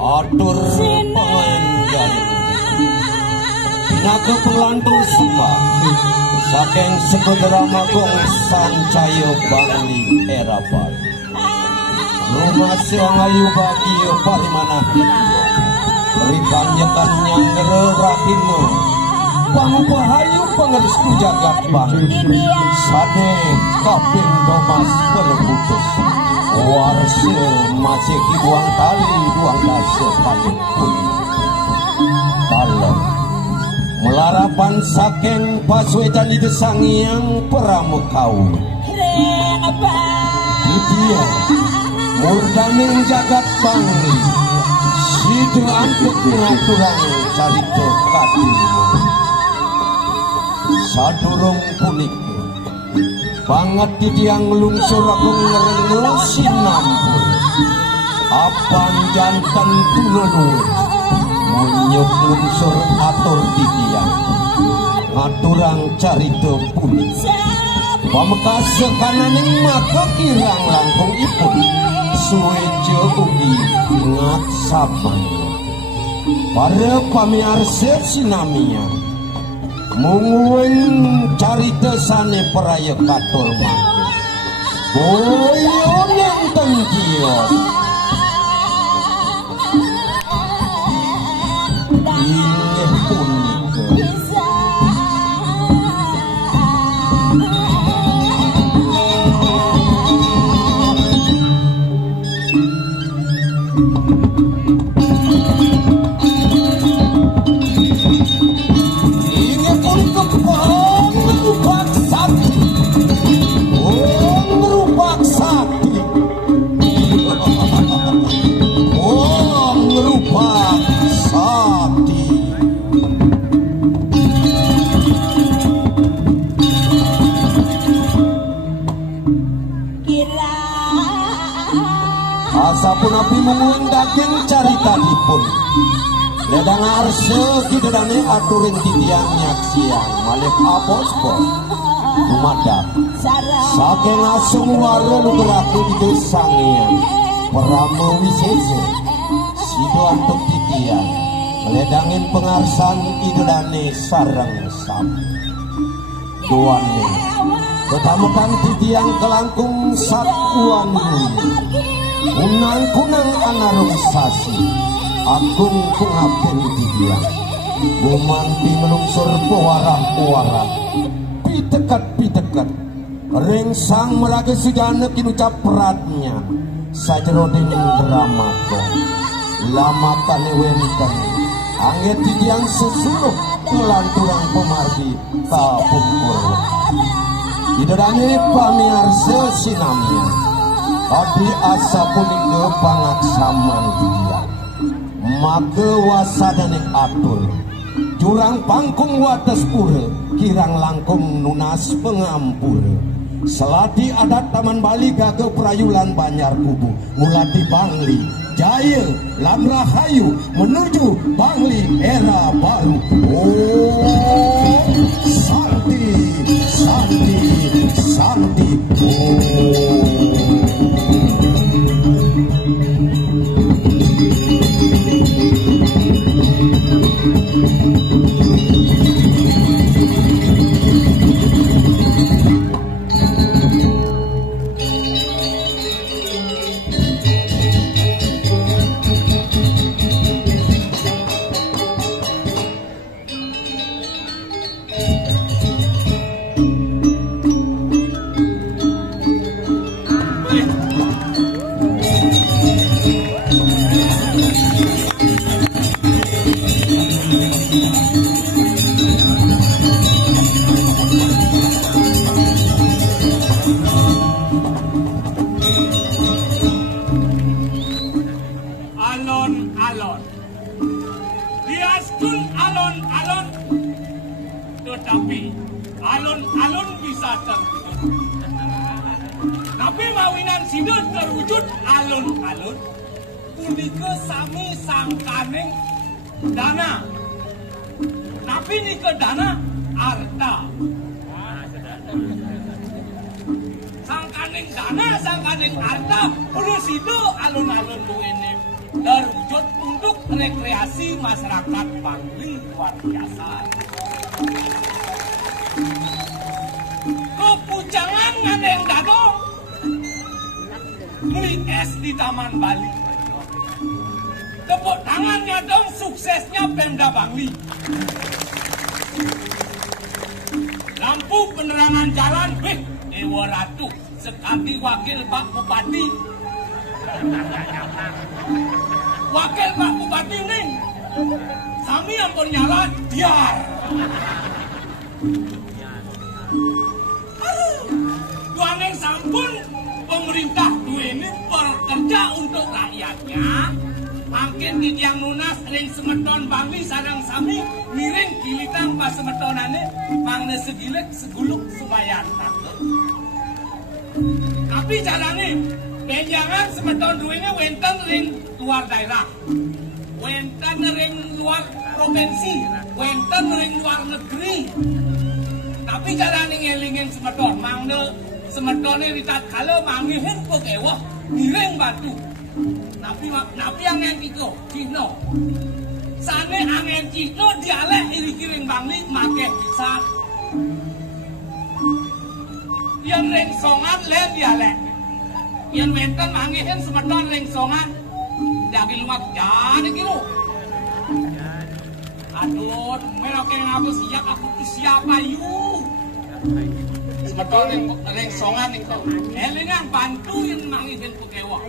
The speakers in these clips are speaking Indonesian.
Atur pengandan naga pelantur sembah saking Segedera Magong Sancayo Bangli era Bali rumah siang ayu bagi parimana ribanyakannya ngererakimu pangbahayu pengerestu jagat bang sade kapindo mas berputus warsil masih dibuang tali buang dasar paling pun talon melarapan saking Paswedan di Sangiang Pramukau dia murdaning jagat bangli sidu antuk ngaturang carito katimu sadurung punik banget di tiang lungsur agung ngerenul sinampur apan jantan tulunur munyuk lungsur atur di tiang ngaturang carito punik pamekase kananing maka kirang langkung ipun suwejo ugi ingat saban para pamiarsa sinamia mungguin carita sane peraya katur mangke boyon yang tengkios ingeh punika asapun api mungguing daging caritadipun ledang arse kidedane aturin titiang nyaksiang malih apos-pos lumadak saking asung waro nugeraku di Sangiang Prama Wisesa sido antuk titiang ledangin pengarsan idedane sareng sam duane ketamukan titiang kelangkung sakuan unang-kunang anarung sasi agung pengapen titiang gumanti melungsur pewarah-pewarah pitekat rengsang meraga sidana kinucap peratnya sajeroding dramato lama kanewenten angget titiang sesuluh pelanturang pemardi tapungkur idedane pamiarsa sinamnya abdi asa puning pangaksaman titiang maka wasadane atur jurang pangkung wates pura kirang langkung nunas pengampur seladi adat Taman Bali gage perayulan Banyar Kubu mulati Bangli Jaya lan Rahayu menuju Bangli era baru oh santi santi santi oh Alon-alon, diaskun alon-alon, tetapi alon-alon bisa terwujud. Tapi mawinan sidut terwujud alon-alon, punika sami sangkaning dana. Tapi nika dana arta. Sangkaning dana, sangkaning arta, terus itu alun-alun ini terwujud untuk rekreasi masyarakat Bangli luar biasa. Kepujangan nganeng dadong beli es di Taman Bali. Tepuk tangannya dong suksesnya Pemda Bangli. Lampu penerangan jalan, Dewa Ratu, sekali wakil Pak Bupati. Wakil Pak Bupati nih, sami ampun nyala, diar. Tuaneng sampun pemerintah ini bekerja untuk rakyatnya. Makin di tiang lunas ring semeton Bangli sarang sami miring kilitang pas semetonane mangne segilek seguluk supaya takut. Tapi carane benjangan semeton duwene wenten ring luar daerah, wenten ring luar provinsi, wenten ring luar negeri. Tapi carane ngelingin semeton mangne semetone ritat kala mangihin pekewah miring batu. Napi angen Cino, Cino. Sane angen Cino dialek iri-kiring Bangli make bisa. Yang rengsongan le dialek. Yang wenten mangihin semeton rengsongan. Dagi lumak jadi kilo. Aduh, meroke ngaku siap aku tuh siapa yu? Semeton rengsongan itu. Elingan bantu yang mangihin pukewa.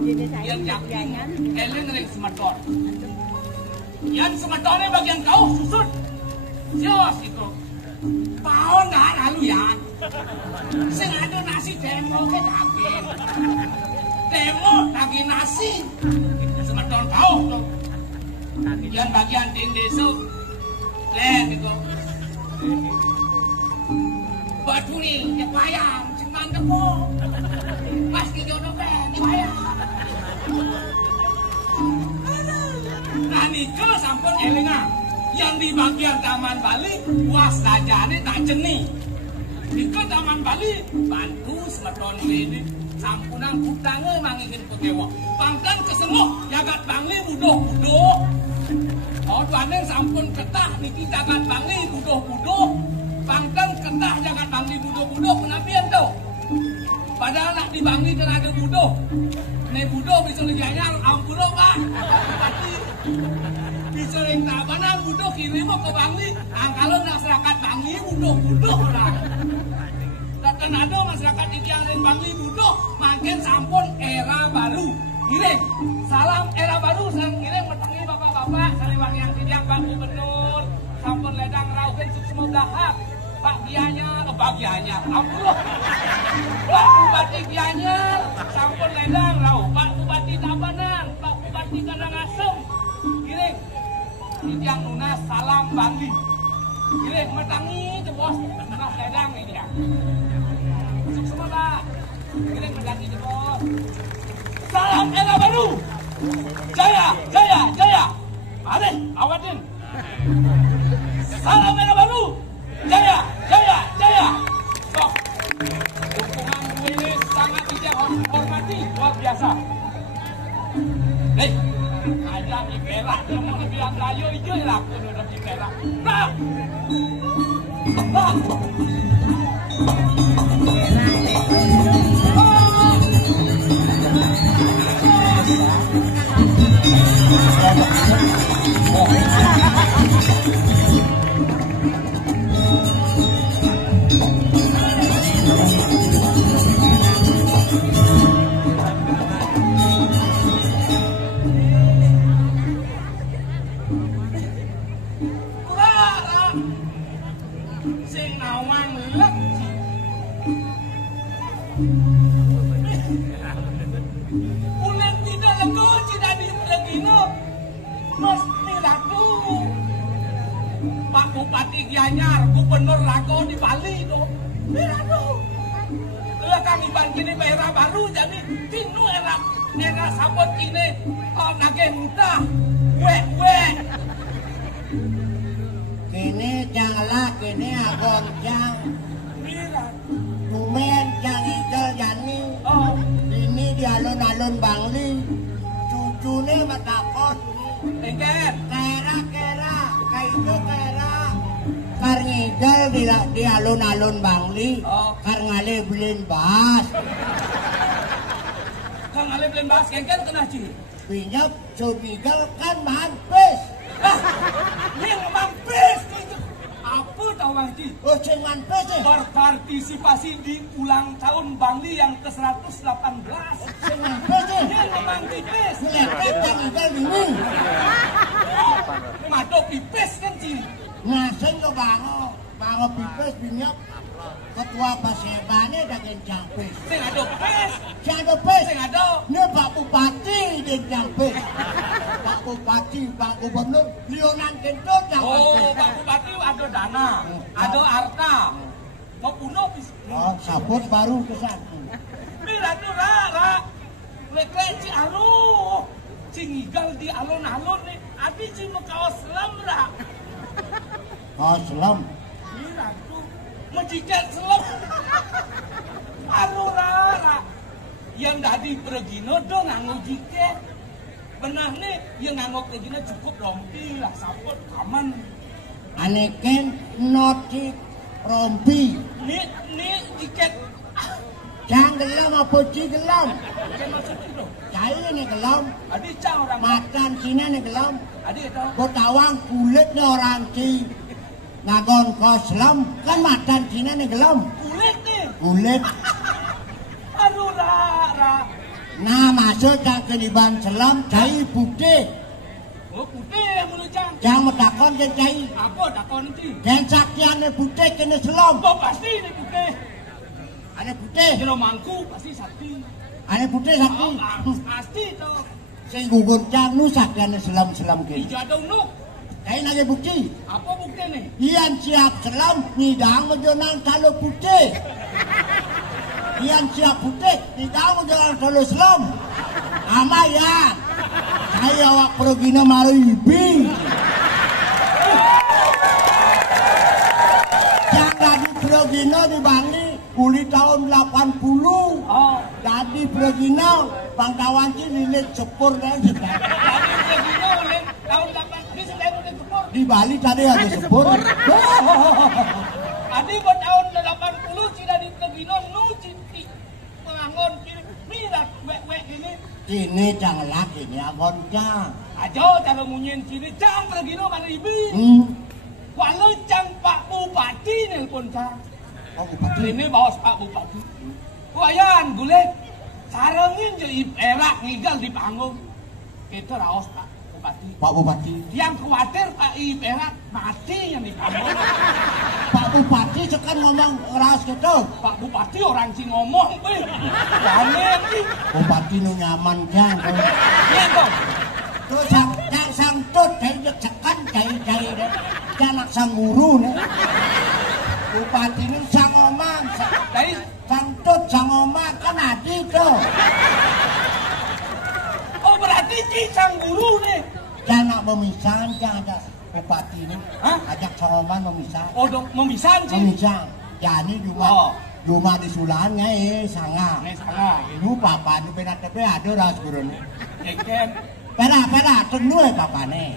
Yang yakin elin ring semeton. Yang semetonnya bagian kau susut. Sios itu. Tahun dah lalu ya. Sing ada nasi demo ke daging. Demo daging nasi. Semeton kau tuh. Yang bagian tindesu. Len itu. Batu nih, wayang, cuman tepuk. Pas kita nopeng, wayang. Nah nika sampun elinga. Yang di bagian Taman Bali, puas dajane tak jeni. Nika Taman Bali, bantu semeton ini. Sampunang utangnya mangihin pekewa. Pangkan kesemuk, jagat Bangli budoh-budoh. Oh tuanen sampun ketah, niki jagat Bangli budoh-budoh. Pangkan ketah jagat Bangli budoh-budoh, kenapian tuh? Padahal nak di Bangli kan ada budoh. Nih budoh bisa ngejanyar, ampuno pak. Tapi bisa yang tabanan budoh kirim ke Bangli. Kalau masyarakat Bangli budoh-budoh orang. Dan ada masyarakat yang lain Bangli budoh, makin sampun era baru. Giring, salam era baru, salam giring bertangi bapak-bapak, saliwang yang tidang Pak Gubernur, sampun ledang rauhin suksma dahak. Pak Gianyar, Pak Gianyar, ampuh. Pak Bupati Gianyar, sampun ledang rau. Pak Bupati Tabanan, Pak Bupati Karangasem, giring. Tidang lunas, salam Bangli. Giring, metangi jebos, lunas ledang ini dia. Suksma Pak, giring metangi jebos. Salam era baru. Jaya, jaya, jaya. Mari, awatin. Salam era baru. Jaya, jaya, jaya. Sok. Dukungan ini sangat tidak hormati, luar biasa. Hei, ada di perak, kamu bilang layu hijau lah, aku udah di perak. Nah, Pregino mesti ratu. Pak Bupati Gianyar, Gubernur Lago di Bali tuh. Ratu. Lah kang iban kini era baru jadi tinu era sabot kini nagenta. Wek. Kini janganlah kini agon jang. Mira. Tumen jang idel jani. Oh, Ini di alun-alun Bangli. Cucune matakot. engket. Kera, kaitu kera. Kar ngidel di alun-alun Bangli. Oh. Kar ngalih belin bas. Kang Ale belen bahas engket kena ci. Pinyap cumigel kan mampis. Yang mampis itu. Apa tahu Bang Ci? Oh cing mampis eh. Berpartisipasi di ulang tahun Bangli yang ke-118. Cing mampis eh. Yang memang tipis. Melekat jang idel ini. Madok pipis kan Ci. Ngaseng ke bango pipis pinyap. Ketua Pasebane dengan jangpis. Sing ado pipis. Jangan pes. Sing ado. Ini Pak Bupati dan jangpis. Pak Bupati, Pak Gubernur, Lionan Kentut jangpis. Oh, Pak Bupati ada dana, ada harta. Mau bunuh bis. Oh, sabut baru kesan. Mira tuh rara. Leklen Ci aduh. Ci ngigal di alun-alun nih. Adi Ci mau kaos selam ra. Oh, selam. Mira tuh. Majikan selam. Aduh rara. Yang tadi Pregino dong nganggo jiket. Benar nih, yang nganggo Pregino cukup rompi lah, sapot, aman. Aneken noti rompi. Nih jiket. Jangan gelam apa ci gelam. Jiket masuk itu. Cai ini gelam. Adi cang orang. Makan Cina ini gelam. Adi itu. Kotawang kulitnya orang ci. Ngagon kos selam. Kan makan Cina ini gelam. Kulit nih. Kulit. Aduh rara. Nah masuk yang keliban selam cai putih. Oh putih yang mulut cang. Jangan metakon ke cai. Apa takon nanti? Dan sakiannya putih kena selam. Oh pasti ini putih. Ada putih. Kalau mangku pasti sakti. Ada putih Oh, sakti. pasti tuh. Sing gugur cang nu sakiannya selam-selam kini. Hijau ada unuk. Cai lagi bukti. Apa bukti nih? Ian siap selam, nidang menjonang kalau putih. Ian siap putih, nidang menjonang kalau selam. Ama ya. Saya awak Pregino maru ibi. Jangan di Pregino di Bangli, kuli tahun 80. Oh. Jadi Pregino, Bang Kawanci lilit sepur dan sedang. Tadi Pregino oleh tahun 8 ini sudah udah sepur. Di Bali tadi ada sepur. Adi buat tahun 80 sudah di Pregino nu cinti pengangon kiri mirat wek ini. Ini jangan lagi ini agonca. Ajo cara munyin kiri cang Pregino mana ibi. Walau cang Pak Bupati nelpon cang. Oh Bupati. Ini bawas Pak Bupati. Wayan gulet sarengin je erak ngigal di panggung. Itu raos Pak Bupati. Pak Bupati. Yang khawatir Pak Erak mati yang di panggung. Pak Bupati sekarang ngomong keras gitu. Pak Bupati orang sih ngomong, weh. Aneh nih. Bupati nu nyaman jang. Iya dong. Terus sang tut dari cekan cai deh. Janak sang guru nih. Bupati nu sang omang. Dari Sang tut sang omang kan adik tuh. oh berarti sang guru nih. Janak memisahan jang ada Bupati ini. Hah? Ajak sang omang memisahan. Oh dong memisan sih. Memisahan. Jadi Oh. Rumah di Sulannya sanga. Nih salah. Lu papa nu pena tepe ada ras guru nih. Eken. Pera tenu papa nih.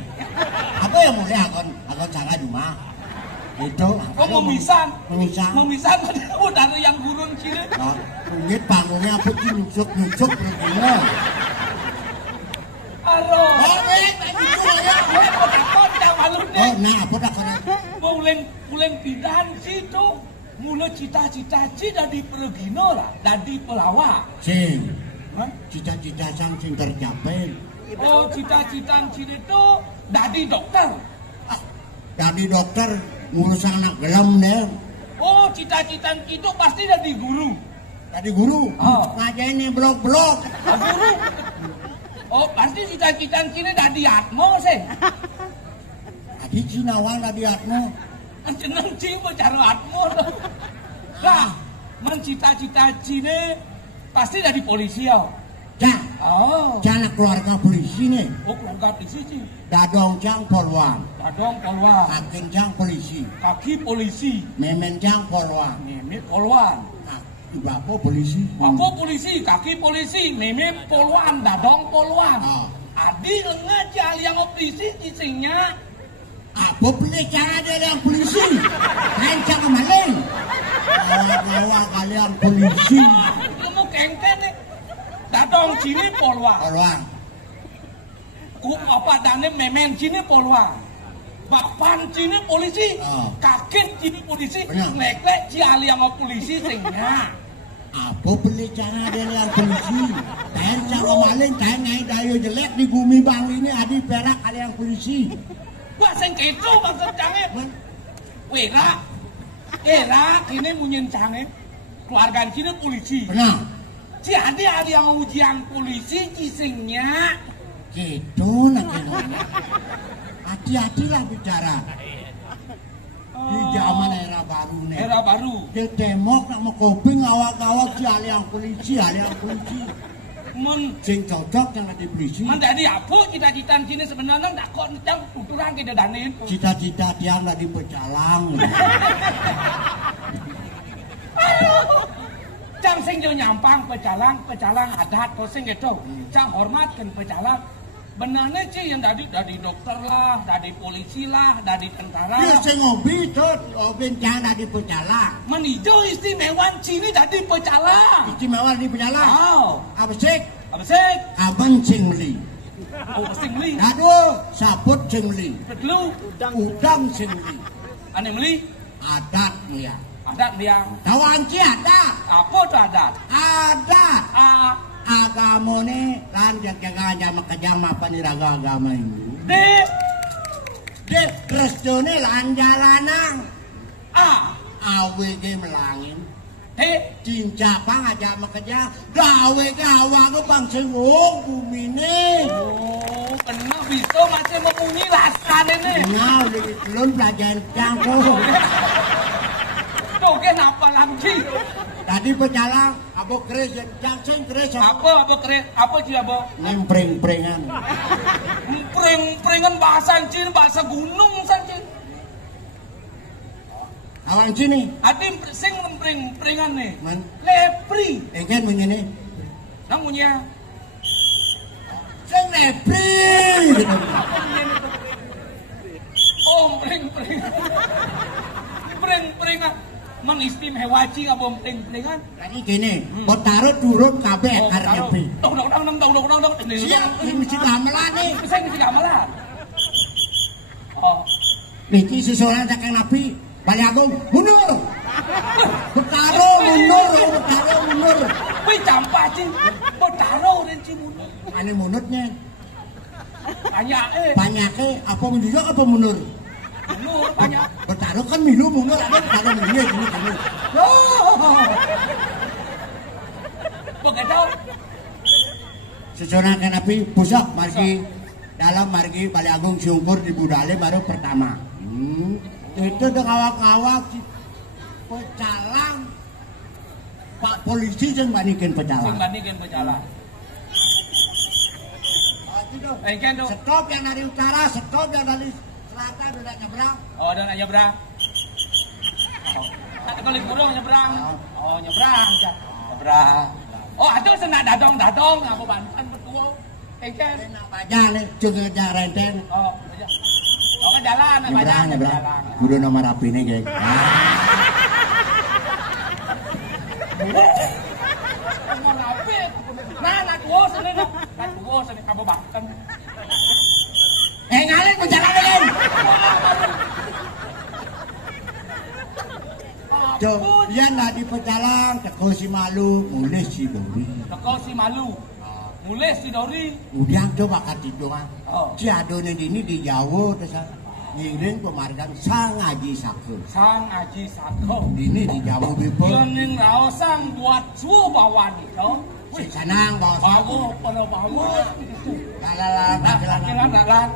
Apa yang mulai agon sanga di rumah. Itu. Oh memisan. Memisan. Memisan udah ada yang gurun sini. Nah, kunyit panggungnya putih nyusuk begini. Aduh. Oh, Takut yang malu Oh, nih. nah, apa dah kena? Pulen pidan situ. Mula cita-cita cita di Pregino lah, dari pelawak. Sing, Hah? cita-cita sang sing tercapai. Oh cita-cita cita itu dari dokter. Jadi dokter ngurus anak gelam nih. Oh cita-cita itu pasti dari guru. Tadi guru Oh. ngajain nih blok-blok. Ah, guru. Oh, berarti cita-cita kini dadi atmo sih. Adi Cinawan tadi atmo. Jeneng cing bicara atmo. Lah, men cita-cita cine pasti dadi polisi ya. Cak, Oh. jangan keluarga polisi nih. Oh, keluarga polisi cing. Dadong cang polwan, Dadong polwan, kakin cang polisi, kaki polisi, memen cang polwan. meme polwan. Nah, ibu apa polisi? Aku polisi, kaki polisi, meme polwan, dadong polwan. Ah. Adi lengah jali yang polisi cicingnya. Apa beli cara dia yang polisi? Kain cang maling. Awak-awak kalian polisi. Ilmu kengken nih. Dadong cini polwan. Polwan. Ku apa dane memen cini polwan. Bapan cini polisi. Ah. Kakek cini polisi. Benar. Lek-lek jali yang polisi cingnya. Apa beli cara dia yang polisi? Kain cang maling, kain ngai dayo jelek di bumi bang ini adi perak kalian polisi. Wah, sing keto maksud cange. Wera. Era kini munyin cange. Keluarga cini polisi. Benar. Jadi ada yang ujian polisi cisingnya. Gitu nak kenapa? Hati-hatilah bicara. Di zaman era baru nih. Era baru. Dia temok nak mau koping awak-awak si aliang polisi. Men Sing cocok yang ada polisi. menjadi apa cita-cita cini sebenarnya ndak kok ncang tuturan kita danin. Cita-cita dia nggak di pecalang. Cang sing jo nyampang pecalang adat to sing gitu. Cang hormatkan pecalang. Benarnya sih yang dari dokter lah, dari polisi lah, dari tentara. Dia sing ngobi tuh, obin jangan di pecalang. Menijo istimewa cini dari pecalang. Istimewa di pecalang. Oh, Apa sih? apa sih? Abang sing li. Oh, sing li. Aduh, saput sing li. Pedlu, Udang sing li. ane meli, Adat ya. adat dia. Tawanci ada. Apa tuh adat? Adat. Ah, Agama ni kan jaga makajama paniraga agama ini. De resto ni lanjalanang. Awe ke melangin. Cinca pang aja makerja. Gawe gawa ke bang sengong bumi ni. Oh, kena bisa masih mempunyai lasan ini. Nyau belum pelajaran jangkau. Tuh, kenapa lagi? Tadi pecalang, abo keris, jangceng keris. Apa keren? Apa sih apa? Nempring-pringan. Pring-pringan bahasa Cina, bahasa gunung saja. Awan sini. Adi sing pring-pringan nih. Man. Lepri. Engken begini. Namanya. Sing lepri. Oh, pring-pring. Pring-pringan. Mang istimewa cing apa pring-pringan? Tadi gini, potaro turun kabeh Oh, karena taruh. pi. Dong. Siap, ini mesti gamelan nih. Saya mesti gamelan. Oh, Niki seseorang takkan napi. Balik agung, mundur. Potaro mundur. wih campak cing. Potaro dan cing mundur. Ane munurnya. Banyak Banyak apa mundur apa mundur? Mundur banyak. Potaro kan milu mundur, ada potaro mundur ini. Begitu. Seseorang kan napi pusat margi dalam margi balik agung syukur di budale baru pertama. Itu udah ngawak-ngawak si pecalang. Pak polisi yang bandingin Sing pecalang. bandingin berjalan. Kan tuh. Stop yang dari utara, stop yang dari selatan udah nyebrang. Oh, udah nak nyebrang. Oh, kalau kurang nyebrang. Oh, nyebrang. Nyebrang. Oh, aduh senak dadong apa bantan betul. Kan. Enak baja nih, juga renten. Oh, aja. Oh, kan jalan nak Nyebrang. jalan. Kudu nomor rapi nih, geng. Mau rapi. Nah, nak gua sini kamu bahkan. Ngalin berjalan lagi. Jom, dia nak di pecalang, teko si malu, mulai si dori. Teko si malu. Mulai si Dori. Udah coba kati doang. Oh. Si adone ini di Jawa terus ngiring pemargan Sang Haji Sakho. Sang Haji Sakho. Ini di Jawa Bepol. Yang raosang buat suhu bawan itu. Si sanang bos. Bawa pada bawa. Lalat.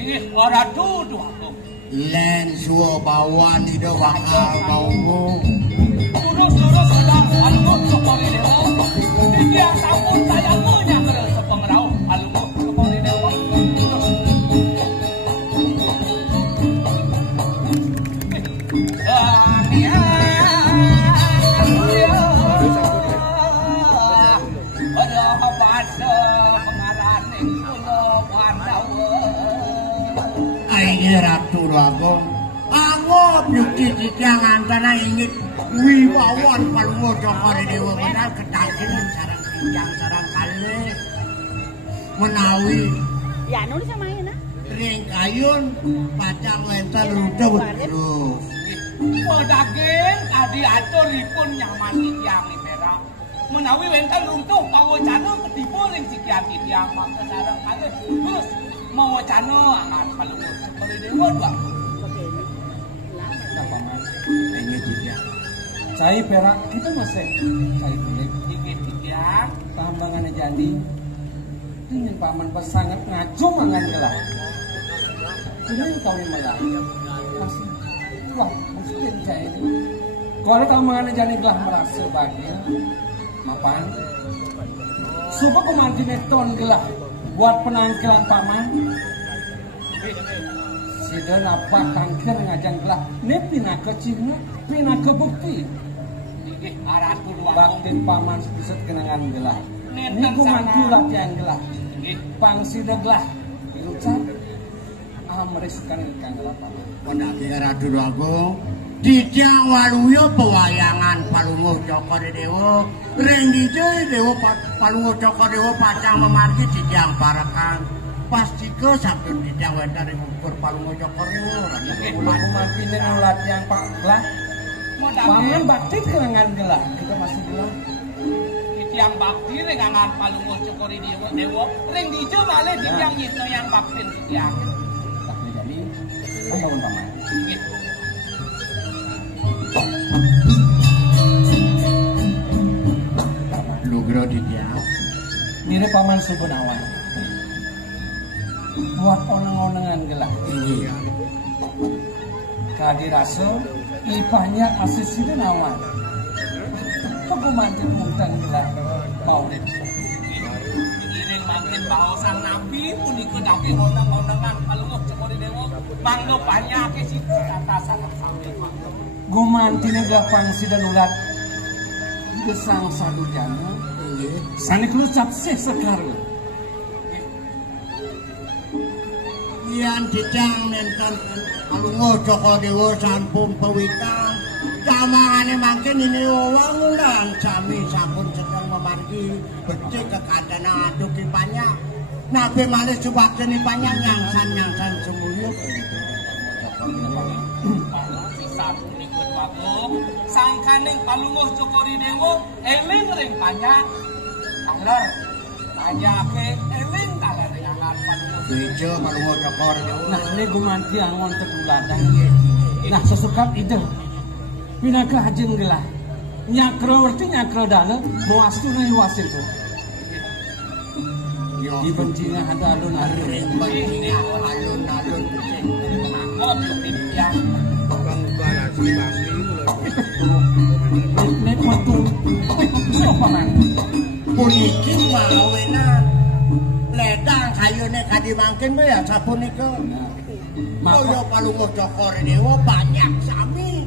Ini suara duduk aku. Len suo bawan ida bakal mau. Lurus sedang alung sepori dewa. Dia sampun saya punya ke sepengerau alung sepori dewa. Ratu Agung angop yuki titiang antana ingit wiwawan palungo Jokori Dewa menang ketangkinan sarang pinjang sarang kali menawi ya nulis sama ini ring kayun pacang lentar rute terus daging tadi aturipun nyaman titiang merah menawi wentan runtuh pawacana ketipu ring sikian titiang maka sarang kali terus mau wacana angan palungo Jokori Dewa dua. ini juga Cai perak kita masih cai kulit Dikit-dikit tambangannya jadi ingin paman pesangat ngaco mangan gelah ini kau ini malah masih wah mungkin cai ini kalau tambangannya jadi gelah merasa bahagia mapan supaya pemandian ton gelah buat penangkilan paman Sida napa kangker ngajan gelah ne pina kecilna pina kebukti Nggih arahku luang bakti paman sedusut kenangan gelah Nenten niku mantu sana. latihan gelah nggih pangsida gelah ilucan amris kan kang gelah paman Pendaki Ratu Agung Ditiang waluyo pewayangan palungo Jokori Dewa ring dijai Dewa palungo Jokori Dewa pacang memargi ditiang parakan pasti ke sampai ditiang wentar mengukur palungo Jokori Dewa aku mantine latihan pak gelah paman bakti kenangan gelah kita masih gelah Ditiang bakti ring angan palungo Jokori Dewa ring dijo malih ditiang nyito yang bakti ditiang tak jadi ayo paman nggih Lugro ditiang mirip paman Subunawan buat oneng-onengan gelah iya kadirasa ipahnya asisida nawan pegumantin muntang gelah maulid Iring makin bahosan nabi punika dake oneng-onengan palungo Jokori Dewa mangga panyake situ kata sangat sampai gumantin gelah pangsida nulat gesang sadujana sanik lucap sih sekarang Ian ditiang nenten palungo Jokori Dewa sampun pewitang Kamangane mangkin ini wangunan sami sampun sedang memargi becik kekandana aduk ipanya nabi malih subakten ipanya nyangsan semuyut pisan punika wagung sangkaning palungo Jokori Dewa eling ring panjang kaler panyake eling kaler ring angan palungo Bejo palungo Jokori Dewa nah ini gumanti angon teguladan nah sesukat ide pinaka hajin gelah nyakro werti nyakro dale muas tu nai wasil tu dibencinya ada alun-alun Bentingnya alun-alun mangkot ditiang nek waktu apa man puniki mawenan ledang kayune kadi mangkin ya sapunika kaya palungo Jokori Dewa banyak sami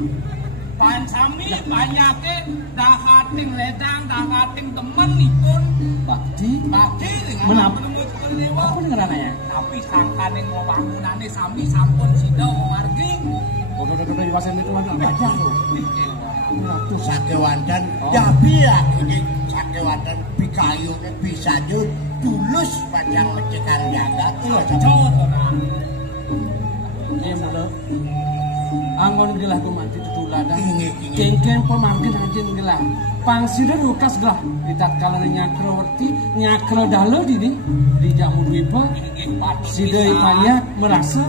pansami banyake dahating ledang dahating temenipun bakti bakti ring Menapa? palungo Jokori Dewa apa dengarannya tapi sangkaning wewangunane sami sampun sida margi udah diwasin itu mana baca tu ratu sakewanten tapi ya ini sakewanten pikayune bisa jud tulus panjang mencekang jagat cocok ora ini mula Anggon gelah gumanti tutuladan. Kengken pemangkin anjing gelah. Pangsida lukas gelah. Ditatkala nyakro werti, nyakro dalo dini di jamu dwipa. Sida ipanya merasa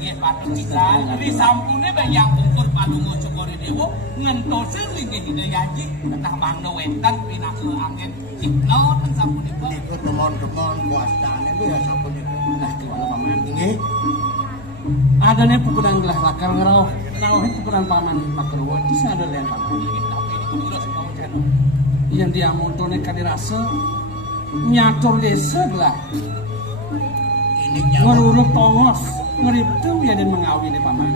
nggih patusan di sampune bayang tungkur palungo cokore dewo ngentosen linggih Hidayaji ketah mangno wetan pinake angin hipno teng sampunipun Niku demon-demon kuastane ku ya sapunipun. nah kiwala paman. Nggih. Adane pukulan gelah lakal ngerauh. Nauhin pukulan paman makerwa di sana ada lian paman. Yang dia montone kadirasa nyatur desa gelah. Ini nyawa. Ngerurup tongos ngeriptu ya dan mengawi nih paman.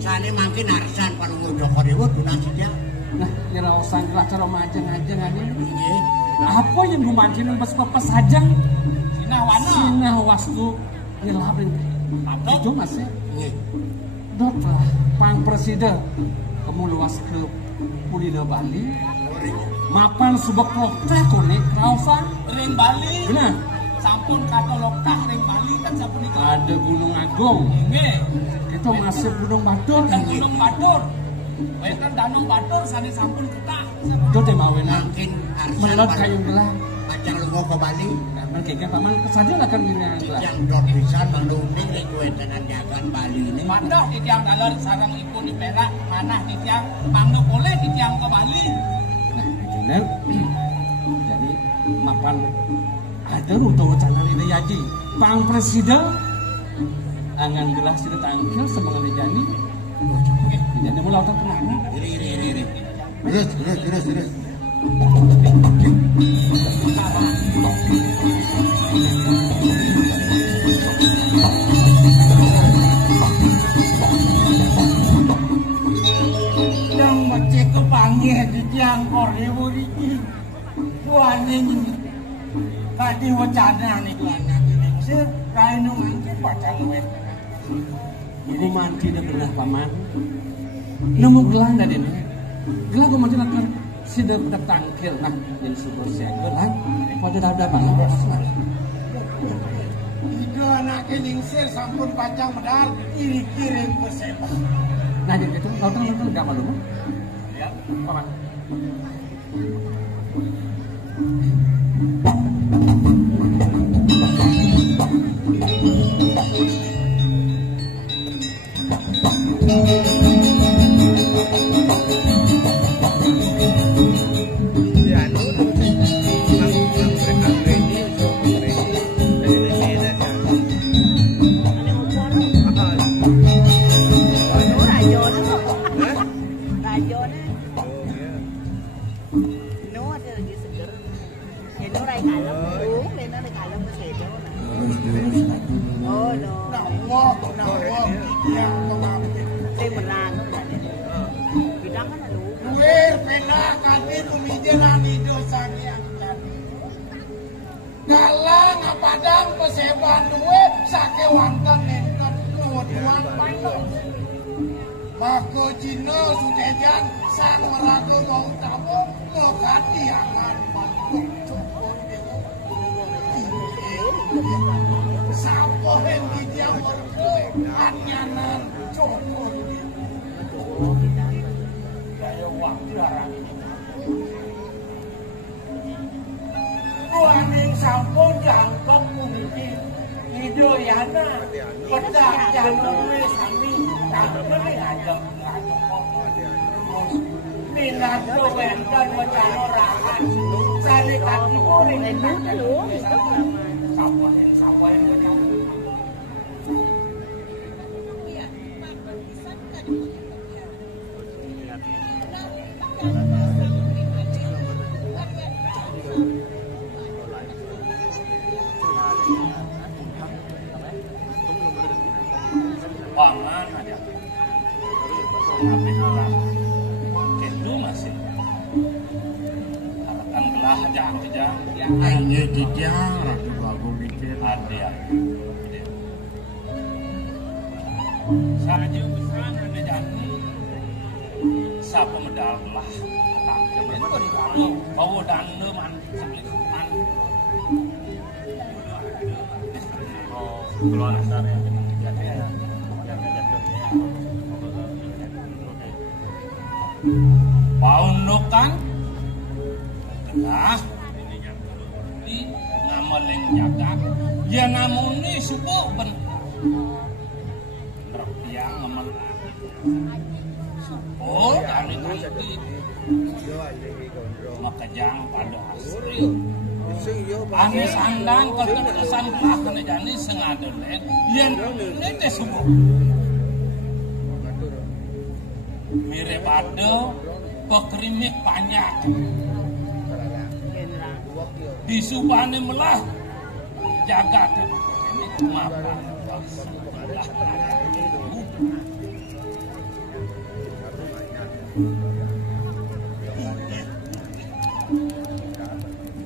Sane mangkin arsan palungo Jokorewo dunasinya. Nah, kira usang gelah cara majang-majang aja. Nggih. Apa yang gumancin pes-pes saja? sinah wana Sinah wastu ngilapin. Itu mas ya. Nggih. Dot lah, pang presiden kamu luas ke Pulida Bali. Mapan subak lokta konek rausan. ring Bali Benar. sampun katolokah ring Bali kan sapunika Ada Gunung Agung. nggih Itu masuk Gunung Batur. dan Gunung Batur wetan Danau Batur sane sampun ketah Dot yang mawen Mangkin arsan melot kayu gelah. Pacang lungo ke Bali. Karena kayaknya paman kesaja lah kan gini gelah. Yang dot pisan maluning niku wetenan jagan Bali ini. mandah di tiang dalar sarang ipun di Perak manah di tiang mangno boleh di tiang ke Bali Nah, benar. Jadi mapan ada untuk channel ini yaji. Pang presiden angan gelas sudah tangkil semangat dijani. Jadi mau lautan kenapa? Iri. Terus. Yang becek kepanggih di tiang Korewo iki. Tuaning tadi wacana nih anak ini. Sir, kainu mangkin pacang wet. Ini mandi dan belah paman. Nemu gelang dari ini. Gelang gue mandi lakukan sudah udah tangkil. Nah, yang syukur saya gelang. Pada ada banget. Itu anak ningsir sampun pacang medal ini kirim ke sepak. Nah, jadi itu lautan gak malu. Ya, Paman. nawak yang pengambil. Duir pena kami tumijelan hidup sangiang jadi. Galang apadang peseban duwe sake wonten enten nuwuhan panos. Maka Cina sudejan sang waraga mau tamu ngokati angan makhluk cukur dewa. Sapa yang didiam berkuih anyanan cukur dewa. Daya waktu arah Tuaning sampun jangkep mungkin Hidoyana pedak jantung sami tangkep ngadep minat wenten wacana rahan salikan kuring sapoin wacana pangan aja tapi alam itu masih akan gelah aja Hanya dijang ratu bagu mikir. ada saja besar ada jani siapa medal gelah tangkap itu di kalau bawa dan man sampai man keluar dasar ya Ya namuni subuh ben. Tiang ngemelah. Subuh kali nanti. Makajang pada asri. Ane sandang kesan lah kena jani sengadele. Yen ini teh subuh. Mirip ada pekrimik banyak. Di subane melah jaga ini makan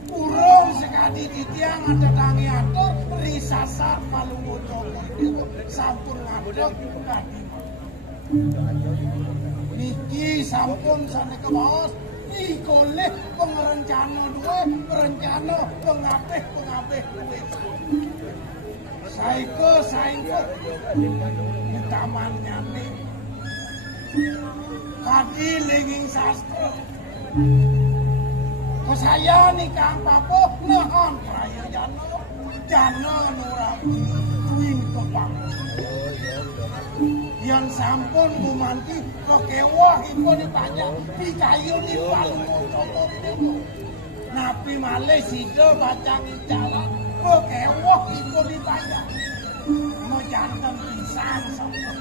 urung sekali di tiang ada tangi atur risasar palungo joko itu sampun ngadok kadi niki sampun sampai ke bawah ikoleh pengerencana dua perencana pengapih dua saiko di tamannya nih kadi linging sastra saya nih Kang Papo nehon raya jana nurang wing topang yang sampun bumanti kekewah iku ditanya pikayu di palungo coba napi malih sida bacang jalan kekewah iku ditanya mau jantan pisan sampun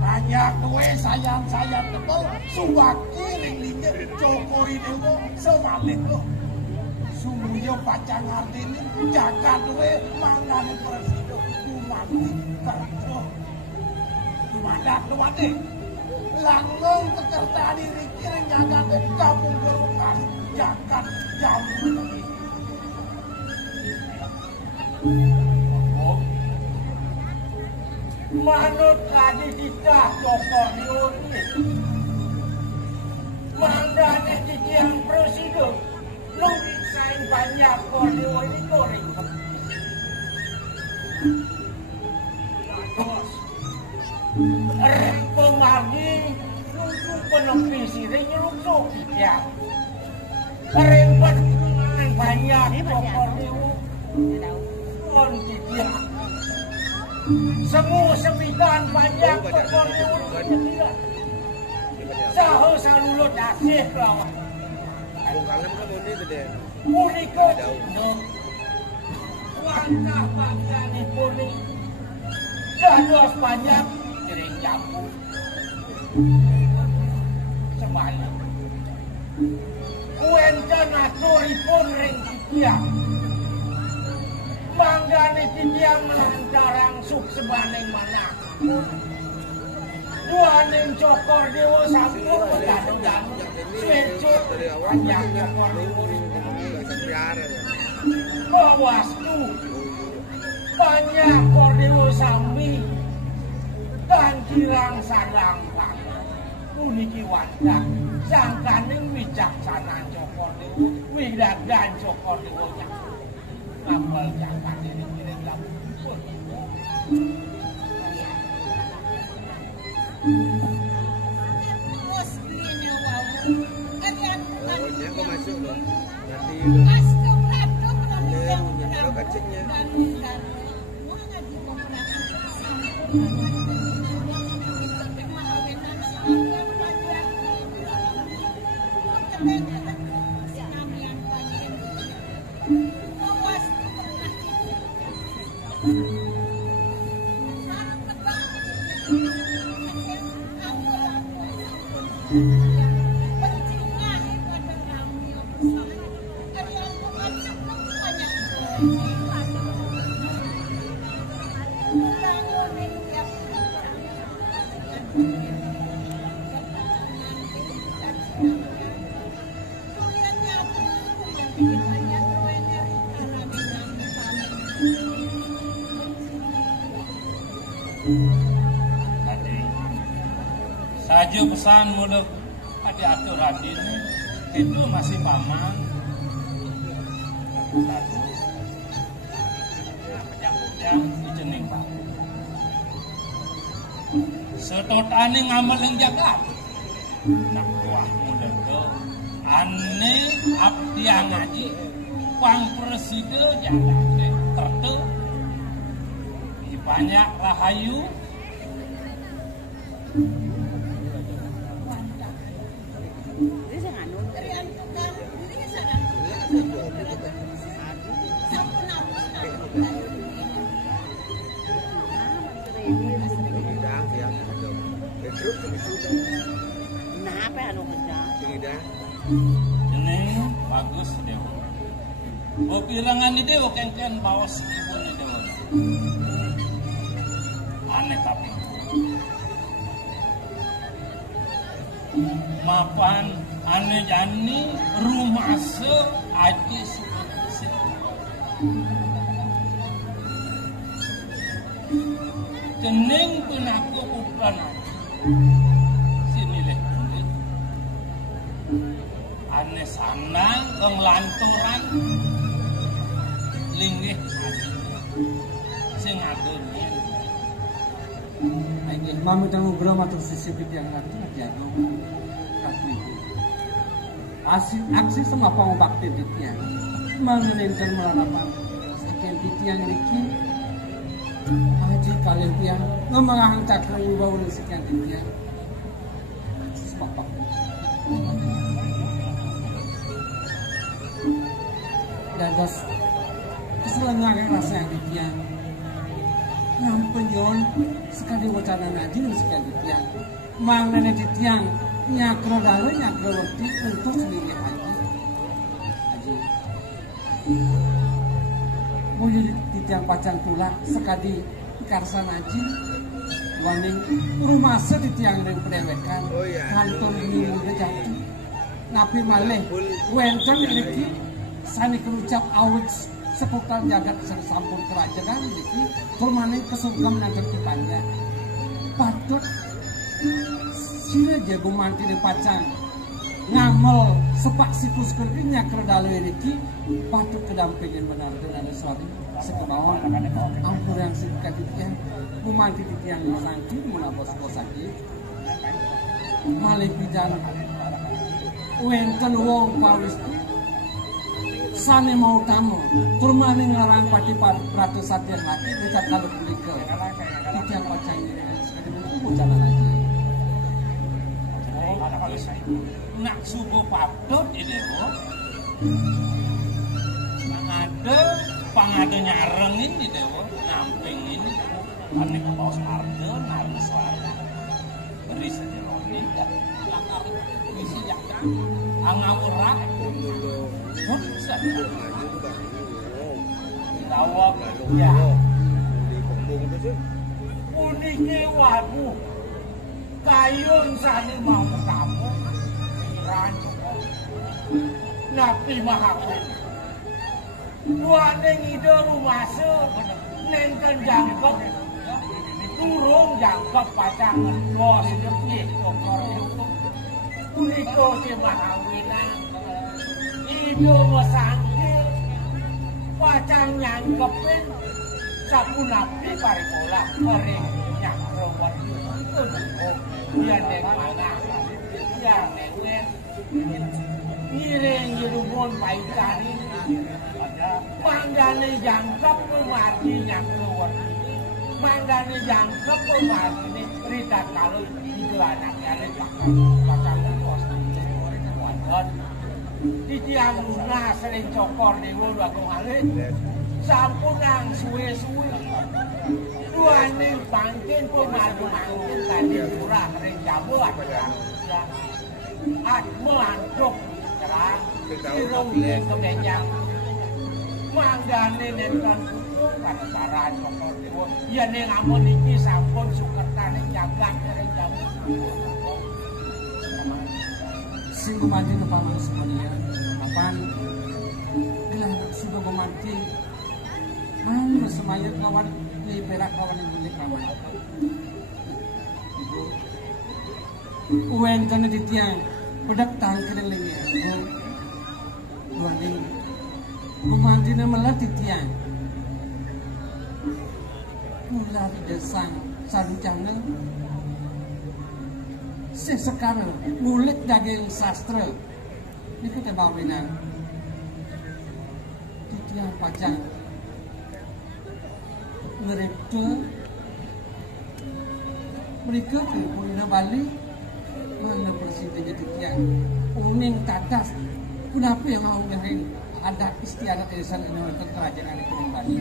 banyak duwe sayang tebel subaki ling-linge cokori dewa semalih kok sumuyo bacang artini jaga duwe mangane presiden bumanti kerja Wadah luwate langgeng pekerta diri kiring jagat kampung berukas jagat jamu manut kadi ditah cokor diuni mandane titiang presiden lungit saing banyak kor diuni goreng Rempong lagi nunggu penepi sirih nyeluk ya. Rempong banyak pokok liu kon dia. Semua sembilan banyak pokok liu dia. Saho salulut asih lawan. Muni ke wantah bangani puni. Dados banyak kering jambu semalih uenten aturipun ring titiang manggane titiang melantarang suk sebaning mana duaning cokor dewa sampun gadung-gadung sejuk panjang cokor dewa bawastu banyak kordewo sambi dan kirang sarang pang puniki wanda sangkaning wicaksana cokordewo widadan cokordewo ngapal jangka diri-diri lampun bos belinya wawu kalian kok masuk loh nanti Askam ratu penampilan kecilnya dan saja pesan mulut ada aturan ini itu masih paman lalu yang dijening pak setotane ngamal yang jagat nak wah mulut itu aneh abdi ngaji pang presiden jagat Kertu banyak rahayu Rian tukang ini sana. Sampun apa Hidang ya. Terus Nah, apa anu kerja? hidang. ini bagus dewa. Oh pirangan ini dewa kengken bawa ibu ini dewa. Aneh tapi. Mapan aneh jani rumah se aji seperti kening pun aku bukan sini deh aneh sana kelanturan linggih sing aturnya Ayo, mami tanggung geram atau sisipit yang nanti jago kaki. Aksi sama pengobak titiknya, mengeningkan melanapan sekian titik yang riki. Haji kalian yang memangahang cakra bau sekian titik. Sepapak. Dan terus keselenggarakan rasa yang titik. Nyampenyon sekali wacana ngaji dan sekali tiang mangne di tiang nyakro dalu nyakro waktu untuk sendiri haji mau jadi di tiang pacan pula sekali karsan haji waning rumah se di tiang yang pedewekan Oh, iya. kantor ini udah jatuh nabi maleh wenten ini sani kerucap awet seputar jagat sampun kerajaan iki kurmane kesungkem nanti panja patut sila jago manti di pacang ngamel sepak sikus kerdinya kerdalu iki patut kedampingin benar dengan suatu sekebawah ampur yang singkat itu yang memanti di tiang sangki menabos kosaki malih bidan wenten wong pawis sane mau tamu turmane ngarang pati pratu satya hati kita kalau kulikel kita pacang ini sekali itu jalan lagi nak subuh patut ini pangade nyareng ini dewa ngamping ini ane ke bawah harga naik suara beri saja loni dan langkah isi jakka angawurak Tawag ya. Uniki wagu kayun sani mau kamu ran napi mahapun dua neng ide rumah se nenten jangkep turung jangkep pacangan dua hidup kokor hidup uniko si mahawinan ide masangkir pacang nyangkepin sapu napi parikola kering nyangkepin dia neng mana dia neng ngiring jirumon paitari manggane jangkep pemargi nyangkepin manggane jangkep pemargi rita kalau itu anaknya pacang kos di tiang lunah sering cokor di wulu aku halit sampun nang suwe-suwe dua ning bangkin pun madu mangkin tadi murah sering jamu melantuk cerah sirung dia kemenyang manggane nenten kutung pada cara cokor di wulu ya ning amun iki sampun sukerta ning jagat sering jamu sing gumanti ke paman semuanya kapan gelang sudah gumanti semuanya kawan di perak kawan yang milik paman uwen kena di tiang udah tangkir lagi dua ning gumanti melat di tiang mulai desang sancana sekarang ngulik daging sastra ini kita bawinan titiang pacang ngeripte mereka ke Purina Bali mana presidennya Tikian uning tatas kenapa yang mau nyaring adat istiadat esan ini ke kerajaan Purina Bali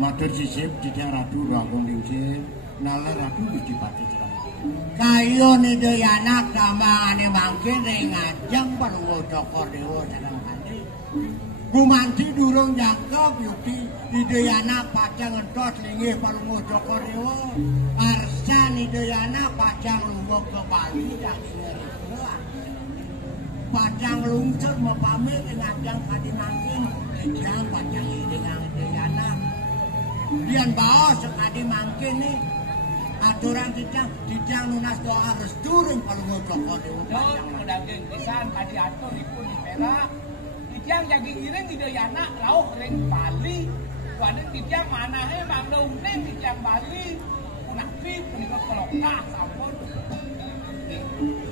matur sisip tidak ratu rangkong diusir nalar ratu dicipati cerah kayo ni Dayana kambangane mangkin ngajeng perlu cokor dewa sareng kali gumanti durung jangkep yuki di Dayana pacang entos linggih perlu cokor dewa arsa ni Dayana pacang lungo ke Bali dan ngeri pacang lungsur mepamit ngajeng kadi mangkin ejang pacang dengan Dayana dian bawa sekadi mangkin nih aturan dijang lunas doa harus turun kalau mau cokor dewa Jok, daging pisan tadi atur ipun di Perak. Dijang daging ireng di Dayana lauk ring Bali. Wadeng dijang manahe manglung ning dijang Bali. Kunapi punika kelokah sampun.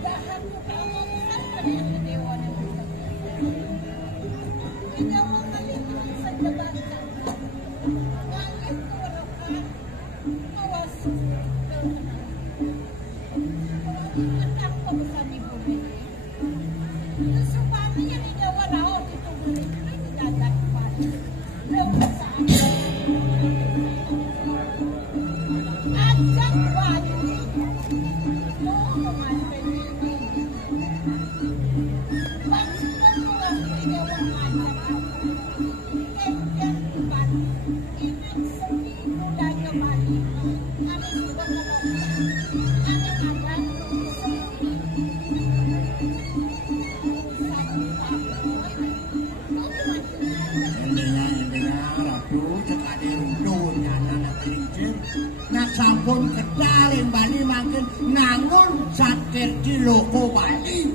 Dahan ko kayo sa dewa na ikaw ang maliit sa labasa. Ngayon ko ka awas. Ang pagkasan ni Bumi. So, paano yan inawa na ako dito Bumi? Hindi dadakpan. Lawa sa akin. At sa Bali. Oo naman, baby. Pagsipan ko ang inawa nga niya ako. Kaya Bali. Ibig sabihin mo lang na Bali. Ano yung ba na sampun kedalin Bali makin nangun sakit di loko Bali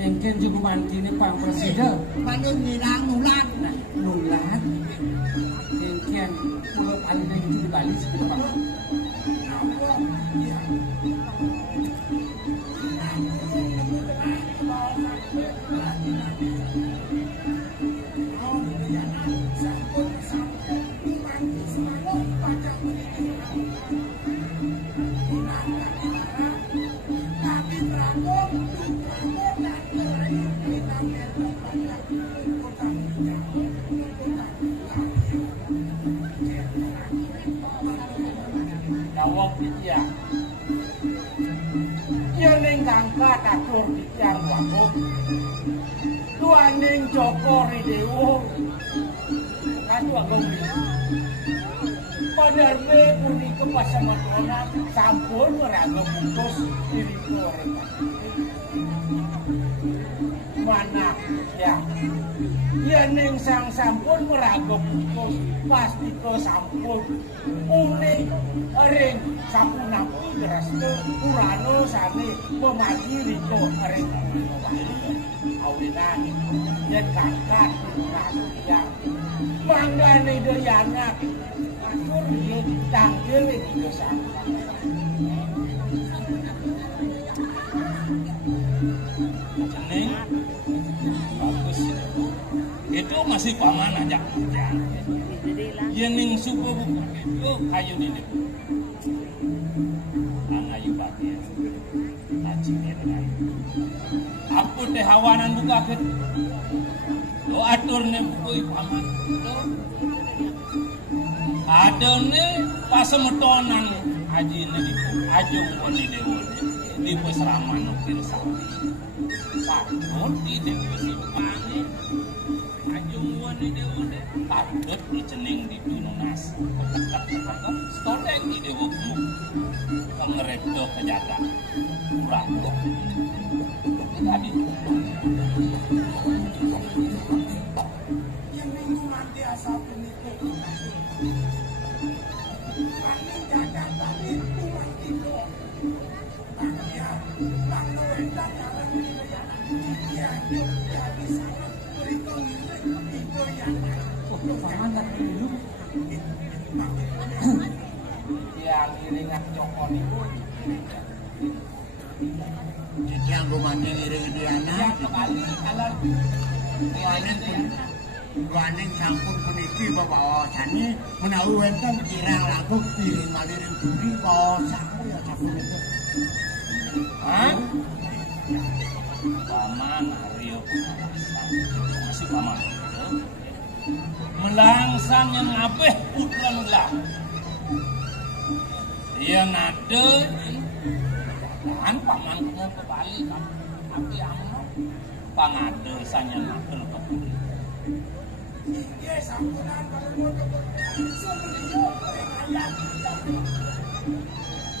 mungkin juga manti ini Pak Presiden manun nilang nulat nulat mungkin mulut alina itu di Bali seperti Pak Dawang dia. Dia ning kangkat atur dijang wakuk. Tuaning Joko Ridewo. Kadu agong padarbe punika pasamatona sampun meraga bungkus diriko mana ya yen sang sampun meraga bungkus pasti ke sampun unik ring sapunapi restu Urano sami pemagi riko ring awinan yen kangkat nasiya manggane Dayana atur yen tanggil iki sampeyan jeneng bagus itu masih paman aja yen ning suku buku itu kayu ini angayu bagian aji dengan aku teh hawanan buka ke lo atur ne buku paman ada ne pasemetonan aji ne ajung di dewa di peseraman pirsa pakon di dewa simpane ajung di dewa takut di cening di tununas tekat stodeng di dewa kemeredo kejaga kurang tadi yang minggu mati asal penipu mandi jaga tadi cuma itu ya lalu entar jalan ya jadi sangat berikut itu yang paman tak dulu yang iringan cokon itu jadi aku mandi iring Dayana yang kembali kalau Guaning sampun puniki Bapak Wasani menawi wonten kirang langkung iring maliring buri kosaku ya sampun itu. Hah? Paman Aryo masih paman. Melangsang yang ngabeh putra ulah. Dia nade kan paman mau ke Bali kan. Tapi amo pangade sanya nakel ke Bali. Iya sampunan kalau mau ke Bali sumpah itu ayat.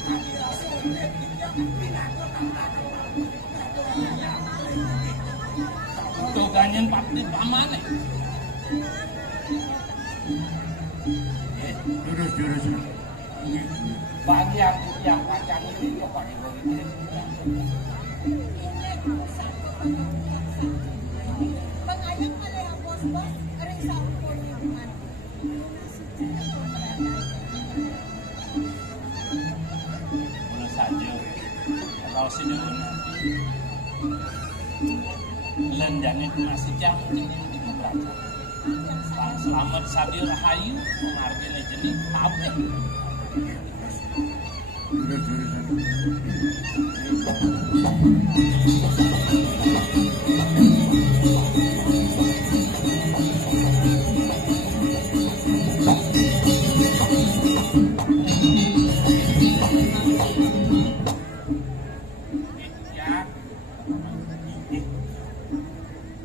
Nanti langsung lihat yang pinako tentang Tuh ganyen pasti paman nih. Jurus. Bagi aku yang kacang ini ya pakai begitu. Pengayang oleh bos-bos ring sampun nyaman. Boleh saja. Kalau sini Lenjangnya masih jauh di kerajaan. Selamat Sadir Rahayu menghargai jenis kabeh.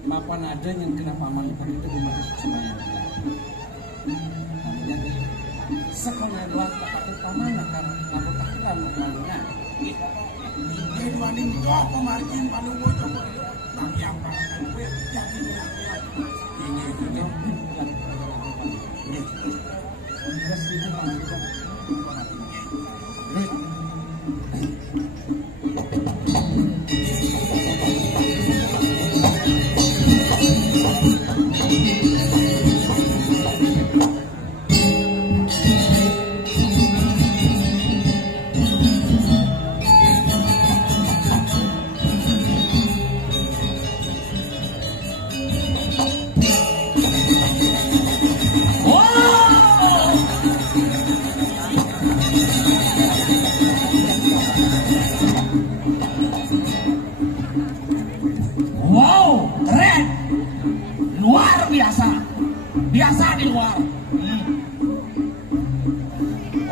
Mapan ada yang kena paman itu kemarin semuanya. Hanya sekolah doang pakai paman akan aku tak kira mengenalnya. Dia dua nimdo kemarin panuwo coba tapi apa gue jadi Wow, keren, luar biasa, biasa di luar.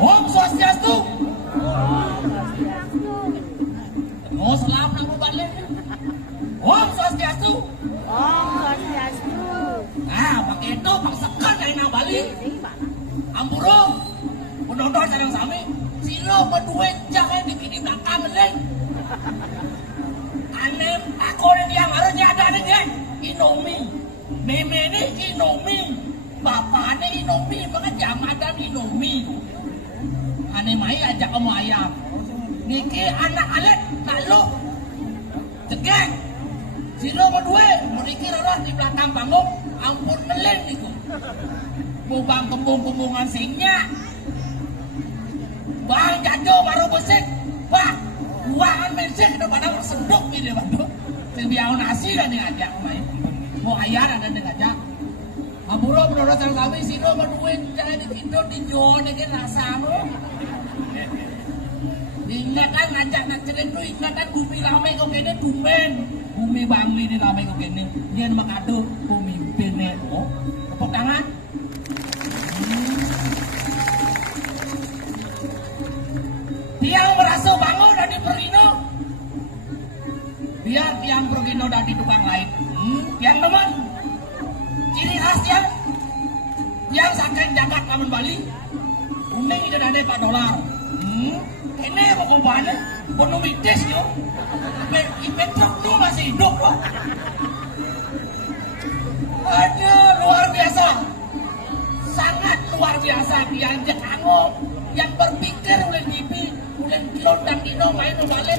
Om Swastiastu. Oh, selam nama balik. Om Swastiastu. Nah, pakai itu paksakan dari nama balik. Ampuro, pendodor sarang sami, silo berdua jangan dikini belakang leng. Anem aku dia harusnya ada nih Inomi, meme ini Inomi, bapaknya Inomi, maka jamadan Inomi. Ane mai ajak kamu ayam, niki anak alet lalu cegeng, silo berdua, meriki rolah di belakang panggung, ampun meleng niku, bubang kembung-kembungan singnya, bang jatuh baru besik, bah. Buangan bensin udah pada sendok ini bantu. Sebiau nasi dan nih aja main. Mau ayah ada nih aja. Aburo menurut saya kami sih lo berduit jangan dikindor dijual dengan rasa lo. Ingatan ngajak nak cerita tu ingatan bumi ramai kau kene tumen. Bumi bami ni ramai kau kene. Dia nama kado pemimpin ni. Oh, tepuk tangan. Tiang merasa bangun dari Perino. Biar tiang Perino dari tukang lain. Tiang teman. Ciri khas tiang saking jagat kaman Bali. Kuning itu ada $4. Ini apa kumpulannya? Penuh mitis yo. Petruk tu masih hidup loh. Aduh, luar biasa. Sangat luar biasa tiang Jekango yang berpikir oleh mimpi. Bulan Londang Dino main balik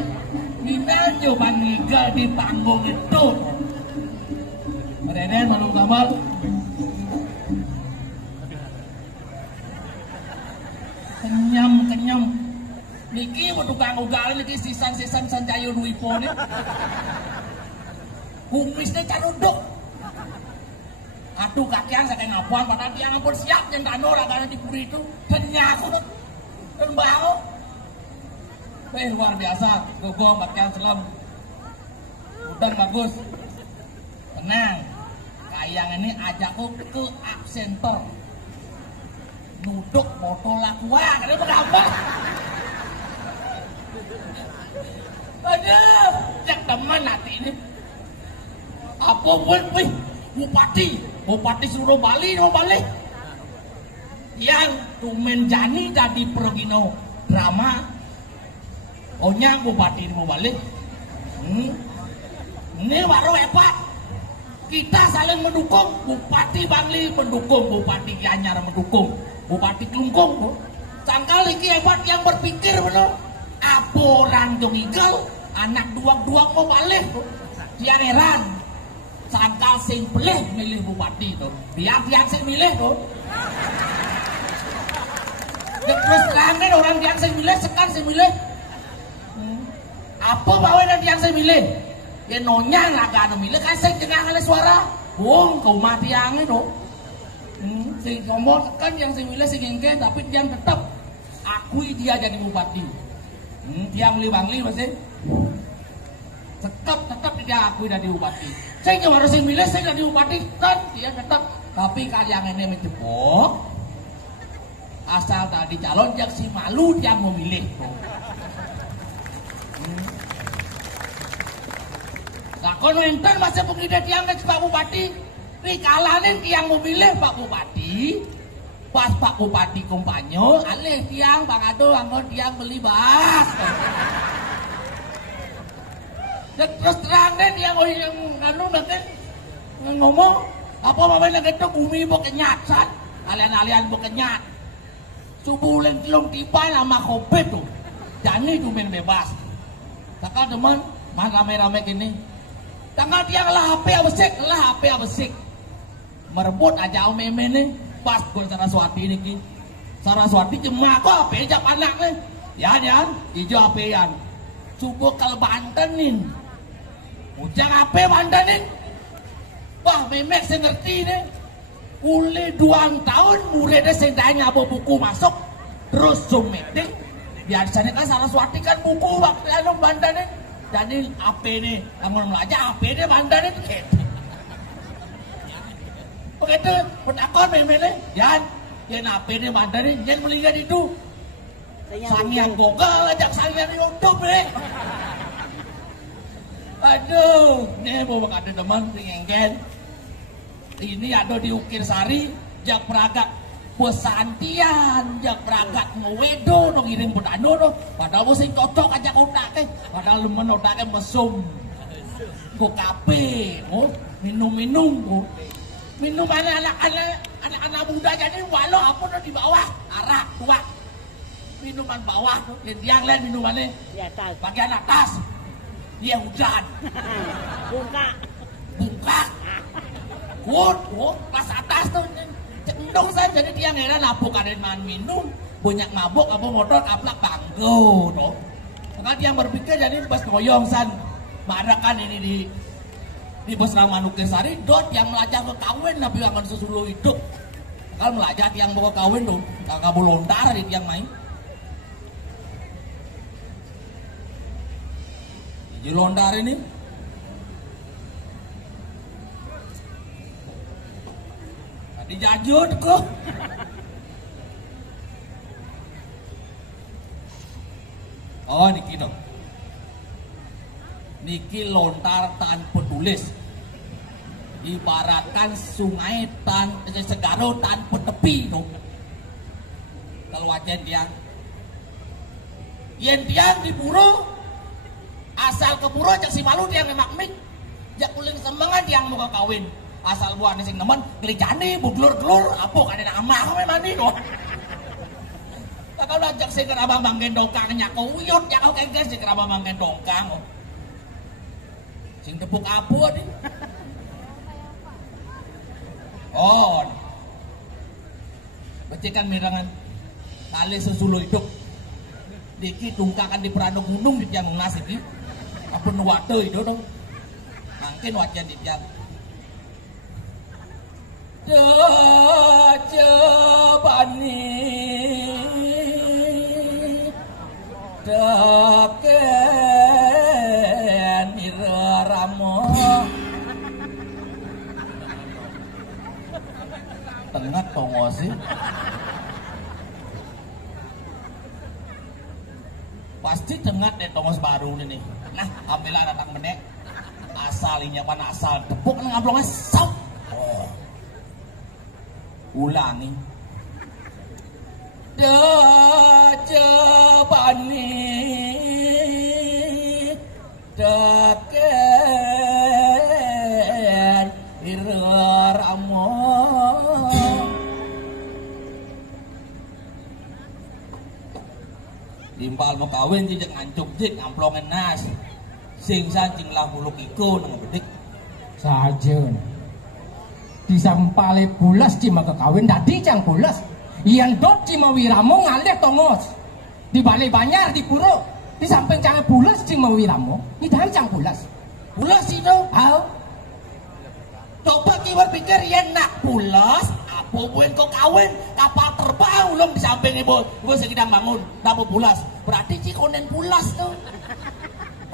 Minal coba ngigal di panggung itu Renen Manung Kamal kenyam niki mau tukang ugal niki sisan sancayo duipo nih kumisnya caruduk Aduh kakian saya ngapuan padahal dia ngampun siap yang tano ragana di puri itu dan nyaku dan bau. Luar biasa, gogong kakian selam. Udah bagus. Tenang. Kayang ini ajakku ke absenter. Nuduk botol lakuan, ada berapa? Aduh, jak teman nanti ini. Apa buat Bupati seluruh Bali mau balik. Yang tumen jani jadi pergino drama. Ohnya Bupati mau balik. Ini baru hebat. Kita saling mendukung. Bupati Bangli mendukung, Bupati Gianyar mendukung, Bupati Klungkung. Sangkal iki hebat yang berpikir bener. Apa orang Jongigal anak duang-duang mau balik. Dia heran. Sangkal sing pelih milih bupati itu. Biar yang sing milih tuh. Terus terangin orang yang sing milih sekarang sing milih. Apa bawa yang sing milih? Ya nonyang agak anu milih kan sing jengah oleh suara. Wong kau mati yang itu. Sing ngomong kan yang sing milih sing engke tapi dia tetap akui dia jadi bupati. Dia milih Bangli masih. Tetap dia akui jadi bupati. Saya cuma harus milih saya jadi bupati kan dia tetap. Tapi kalian ini menjebok. Asal tadi calon yang si malu yang memilih. Lakon enten masa pengidat yang ke Pak Bupati. Rikalanin yang memilih Pak Bupati. Pas Pak Bupati kumpanyo, alih tiang Bang Ado anggon tiang beli bas. Dan terus terang deh yang anu nanti ngomong apa mamanya gitu bumi mau kenyat alian-alian mau kenyat subuh leng tiba lama kopi tuh jani tuh main bebas takkan teman mah rame-rame gini tanggal tiang lah HP abesik merebut aja meme nih pas gue Saraswati ini ki Saraswati cuma kok HP jak anak nih ya hijau HP-an subuh kalau Bantenin ujang apa mandanin? Wah memek saya ngerti nih. Uli 2 tahun muridnya saya tanya apa buku masuk. Terus zoom meeting. Biasanya kan Saraswati kan buku waktu anu mandanin. Jadi apa nih? Kamu belajar apa nih mandanin? Begitu penakon memek nih. Yan apa nih mandanin? Yan melihat itu. Sangian Google ajak sangian YouTube nih. Aduh, ini mau ada teman ringenggen. Ini ada di Ukir Sari, jak peragak pesantian, jak peragak ngewedo, no ngirim pedano, no. Padahal musim cocok aja otaknya, padahal lemen otaknya mesum. Go kape, minum-minum, minuman anak-anak muda jadi walau apa no di bawah, arak, tua, minuman bawah, yang lain minumannya di atas, bagian atas. Dia hujan. Bungkak. Pas atas tuh cendung saya jadi dia ngira nabuk ada man minum, banyak mabuk apa motor aplak banggo toh. Maka dia berpikir jadi pas ngoyong san. Marakan ini di Bos Raman Ukir Sari dot yang melajah ke kawin tapi akan susulu hidup. Kalau melajah yang mau kawin tuh kagak bolontar di tiang main. Di lontar ini dijajut kok oh niki dong niki lontar tanpa tulis ibaratkan sungai segaro tanpa tepi dong kalau wajan tiang yen tiang diburu asal keburu jak si malu dia ngemak mik jak kuling semangat yang mau kawin asal buah sing nemen gelicani buglur-glur apa kadena amah we mandi doh kalau jak sing kerabang manggen dongkang nyako uyut jak kau kengges sing kerabang manggen dongkang sing tepuk abu di oh becikan mirangan tali sesulu hidup diki tungkakan di perano gunung di tiang nasi di apa nuwate itu dong mungkin wajan di tiang Dejebani deken iramo tengah tongo sih pasti tengah deh tongos baru ini. Nah ambillah datang menek asalinya pan asal tepuk ngablongnya sok ulangi dejebani deken iramo limpal mau kawin jejak ngancuk jik ngamplongin nas sing sancing lah muluk iko nang bedik saja disampale bulas cima kekawin dadi cang bulas iyan dot cima wiramo ngalih tongos di balai banyar di puro di samping cang bulas cima wiramo ini dari cang bulas itu hal coba kita berpikir ya nak bulas apa buin kok kawin kapal terbang ulung di samping ibu sedang bangun dapat bulas berarti cikonen bulas tuh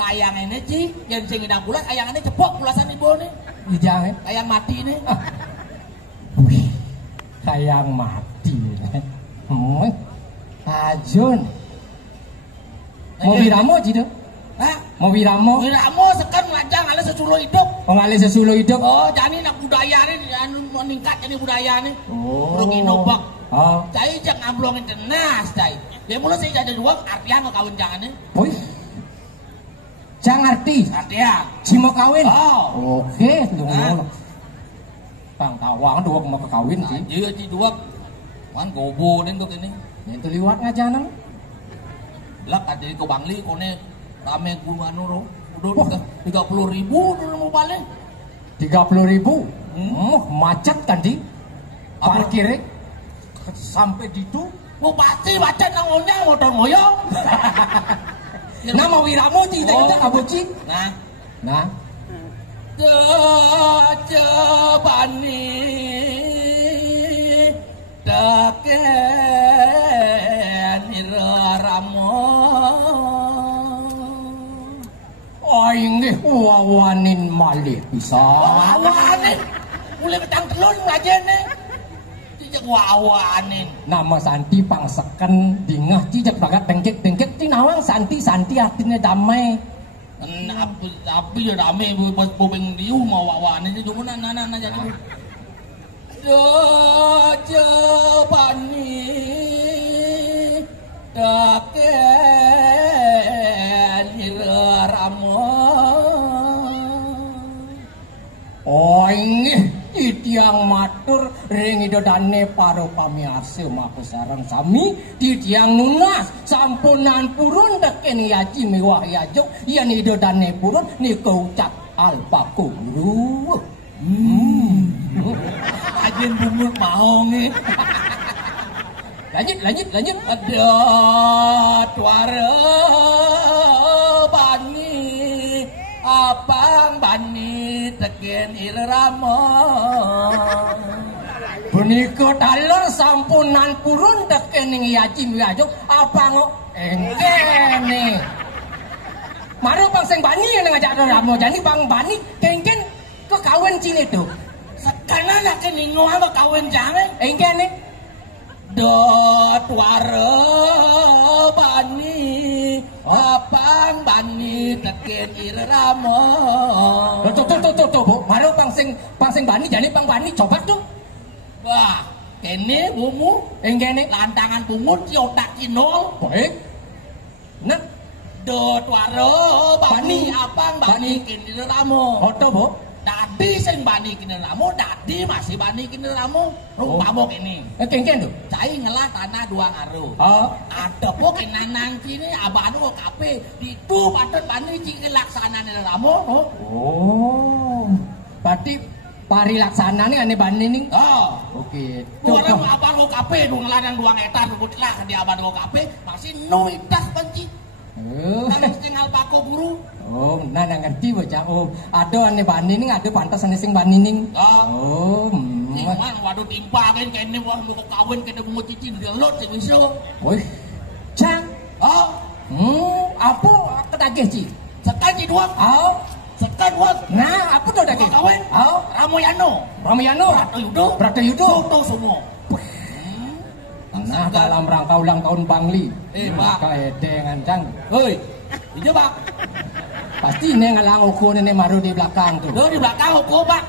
kayangannya Ci, yang sing indang bulas, kayangannya cepok bulasan ibu nih. Jangan, kayang mati nih. Wih, kayang mati. Ajun. Mau wiramo Ci tuh? Hah? Mau wiramo? Wiramo sekan ngajang ngalih sesulo hidup. Oh ngalih sesulo hidup? Oh, jadi nak budaya nih, anu meningkat ini budaya nih. Oh. Rugi nobak. Oh. Jadi jangan ngamblongin tenas, jadi. Dia mulai saya jadi dua, artian mau kawin jangan nih. Wih. Jangan arti. Artian. Si mau kawin. Oh. Oke, tunggu. Bang tawang dua mau kawin sih. Iya Ci dua. Kan gobo nih tuh ini. Itu liwat ngajanan. Lah kan jadi ke Bangli kone rame gunung anu udah 30.000 dulu mau balik. 30.000. Macet kan di parkir sampai ditu. Oh pasti macet nangolnya motor moyong. Nama wiramo tidak ada aboci. Nah. Dejebani deken iramo. Oh ini wawanin malih bisa. Wawanin. Mulai petang telun ngajene. Cicak wawanin. Nama Santi pangseken dingah cicak bagat tengkek tinawang Santi artinya damai. Tapi ya damai bobeng diu mau wawanin itu cuma nana jadi. Dejebani deken iramo. Oh ini tiang matur ring idodane paro pamiarsa mako sareng sami tiang nunas sampunan purun deken yaji mewah yajo yen idodane purun nika ucap alpakuru. Ajen bungut mau nih. Lanjut. Ada tuara bani apang bani teken iramo. Punika dalur sampunan purun teken ing yaji wiajo apang engkene. Maru pang sing bani yang ngajak ramo jani pang bani kengken kekawin cine tuh. Sekarang nak keningo apa kawin jangan engkene. Dot wara bani apang bani teken iramo. Tuh, Bu. Maru pang sing bani jani pang bani coba tuh. Wah, kene bumu engkene lantangan bungut si otak kinol. baik. Nah, Dot wara bani apang bani kene iramo. foto, Bu. Dadi sing bani kene iramo, dadi masih bani kene iramo. Rumpamo kene. Kengken tuh. Cai ngelah tanah dua ngaruh. Oh. Ada po kenanan kini abanu kape itu patut bani ciki laksana ni ramo. Oh. Berarti pari laksana nih ane bani nih. Oh. Oke. Orang abanu kape dua ngeladang dua hektar putlah di abanu kape masih no itas benci. Kalau tinggal pako buru. Oh, nah ngerti bocah. Oh, ada ane bani nih, ada pantas ane sing bani nih. Oh. Oh. Gimana waduh timpa kan kene wah mau kawin kene mau cicing gelut sing iso. Wih. Cang. Oh, Apa ketagih Ci? sekan ci dua. Oh. Sekan dua. Nah, apa tuh daging? Kawin. Oh. Ramoyano. Ramayana. Bratayuda. Foto semua. Nah, dalam rangka ulang tahun Bangli. Pak. Kaede ngancang. Hei. Iya, Pak. Pasti ini ngalang ukur ini maru di belakang tuh. Lo di belakang hukum, Pak.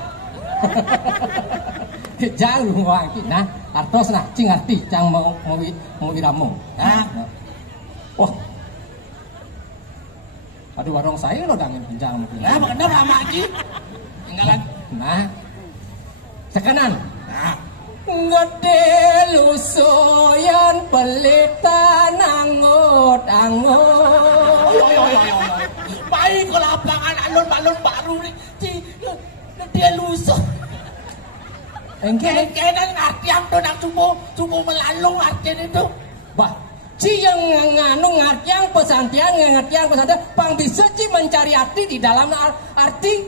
Jauh wang nah, artos nah, cing arti cang mau iramu. Nah. Wah. Aduh warung saya lo dangin kencang mungkin. Nah, bener sama Haji. Tinggalan. Nah. Sekanan. Nah. Gede lusuyan pelitan angut. Yo. Baik ke lapangan alun-alun baru nih. Dia lusuh. Engke Kenan artian tuh nak subuh melalung artian itu. bah Ci yang nganu ngartiang pesantian pang bisa Ci mencari arti di dalam arti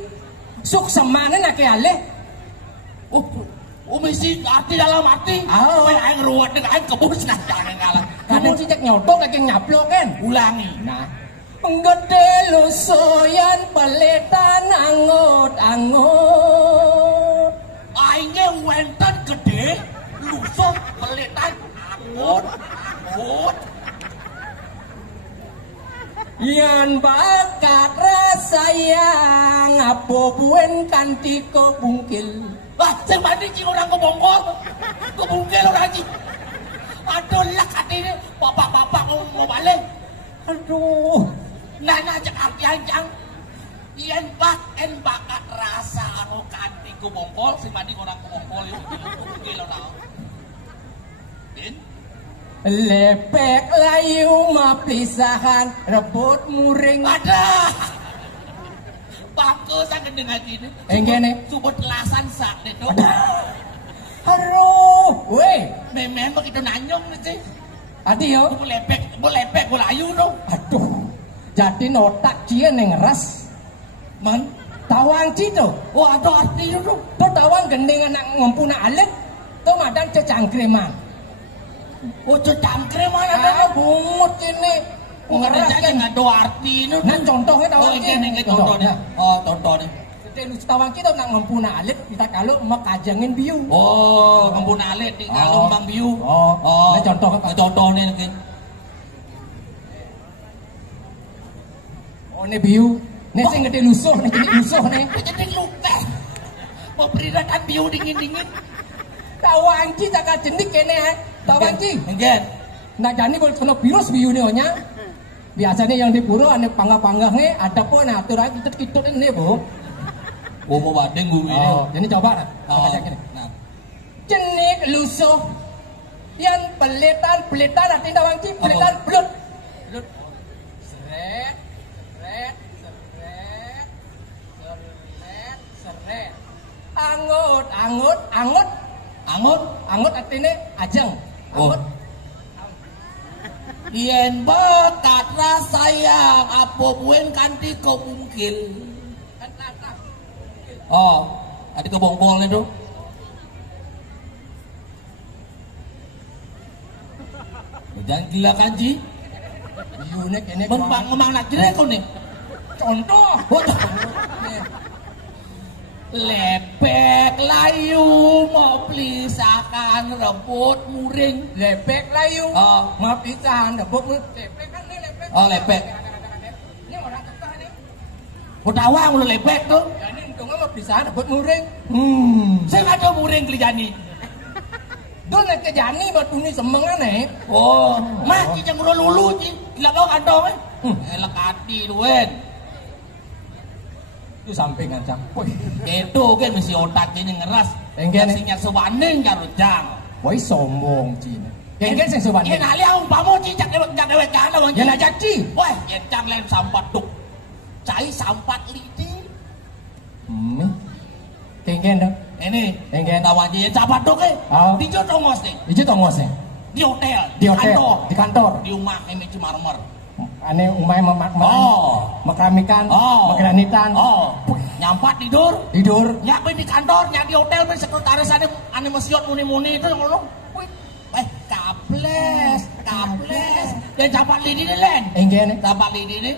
suk semana nak ale. Mesti arti dalam arti. Oh. Aing ruwet dengan aing kebus nah jangan ngalah. Kadang cicak nyotok lagi nyaplok kan. Ulangi. Nah, gede lusoyan pelitan angut. Aingnya wenten gede, lusuh pelitan angut. Yan bakat rasayang apa buen kanti ko bungkil. Wah, sing mandi cing orang kebongkol. Kebungkil orang cing. Aduh lah katanya bapak-bapak mau balik. Aduh. Nana cek artian cang. Yen bakat rasa anu kanti kebongkol sing mandi orang kebongkol itu kebungkil orang. Din? Lepek layu mapisahan rebut muring. Ada. Bangke sangat dengan ini. Enggene. Subut lasan sak itu. Aduh, weh. Memang begitu nanyong nih. Adi yo. Boleh lepek, boleh ayu dong. Aduh. Jadi notak cia neng ras. Man, Tawang cito. oh ada artinya dong. Tuh tawang gendeng anak ngumpuna alit. Tuh madang cecangkreman. Oh cangkre mana Ah, dong? bungut ini. Ngeras Ngeras kan kan. nggak ada arti itu. Nah contohnya Oh tawang ini contohnya. Oh contohnya. Jadi tawang kita nak ngumpuna alit. Kita kalau makajangin biu. Oh ngembun alit di kalung bang biu. Oh. Ini contoh apa? Contohnya lagi. Oh ini biu. Ini sing gede lusuh, nih jadi lusuh nih. Jadi luka. Mau perirakan biu dingin. Tawang kita tak jenik kene ya. Tawang ki. Enggak. Nah jadi boleh kena virus biu nih onya. Biasanya yang di pura ane panggah-panggah nih ada pun atur lagi kitut ini bu. Oh mau badeng gue ini. Oh, jadi coba nah. Oh, Baca gini. nah. Jenik lusuh. Yang pelitan artinya tawang ki pelitan belut. Seret. Angut artinya ajeng. Angut. Yen bakat rasayang apa buen kanti kau bungkil. Oh, ada kebongkol itu. Jangan gila kanji. Yunek ini Ngembang nak jere kau nih. contoh. Lepek layu mau pelisakan rebut muring. Lepek layu. Oh. Maaf ditahan rebut lepek kan nih lepek. Oh lepek. Ini orang tetah nih. Utawang lu lepek tuh. Ya ini untungnya maaf ditahan rebut muring. Saya nggak ada muring kelijani. Doon nagkajani ba't ini semengan eh. Oh, mah kita ngurus lulu sih. Gila kau kantong eh. Elak hati luwen. Itu sampingan cak. Woi, Itu kan mesti otaknya ngeras. Enggen, eh. Sinya sewaning karo jang. woi sombong cina. Kengken sing sobat. Yen ali ang pamo cicak dewek kana wong. Ya nak caci. Wah, yen cang lem sampat duk. Cai sampat lidi. Kengken dong. Ini Enggen. tawaji yen sampat duk eh. Oh. Di Jotongos nih. Itu tongosnya. Di hotel, Di hotel, kantor, di kantor. di rumah Emi Cimarmer. Ane umay Oh. makramikan, Oh. magranitan. Oh. Nyampat tidur. Nyak di kantor, nyak di hotel, ben sekretaris ane mesiot muni-muni itu ngono. Kaples. Dan campak lidi ni len. Enggak nih. Campak lidi ni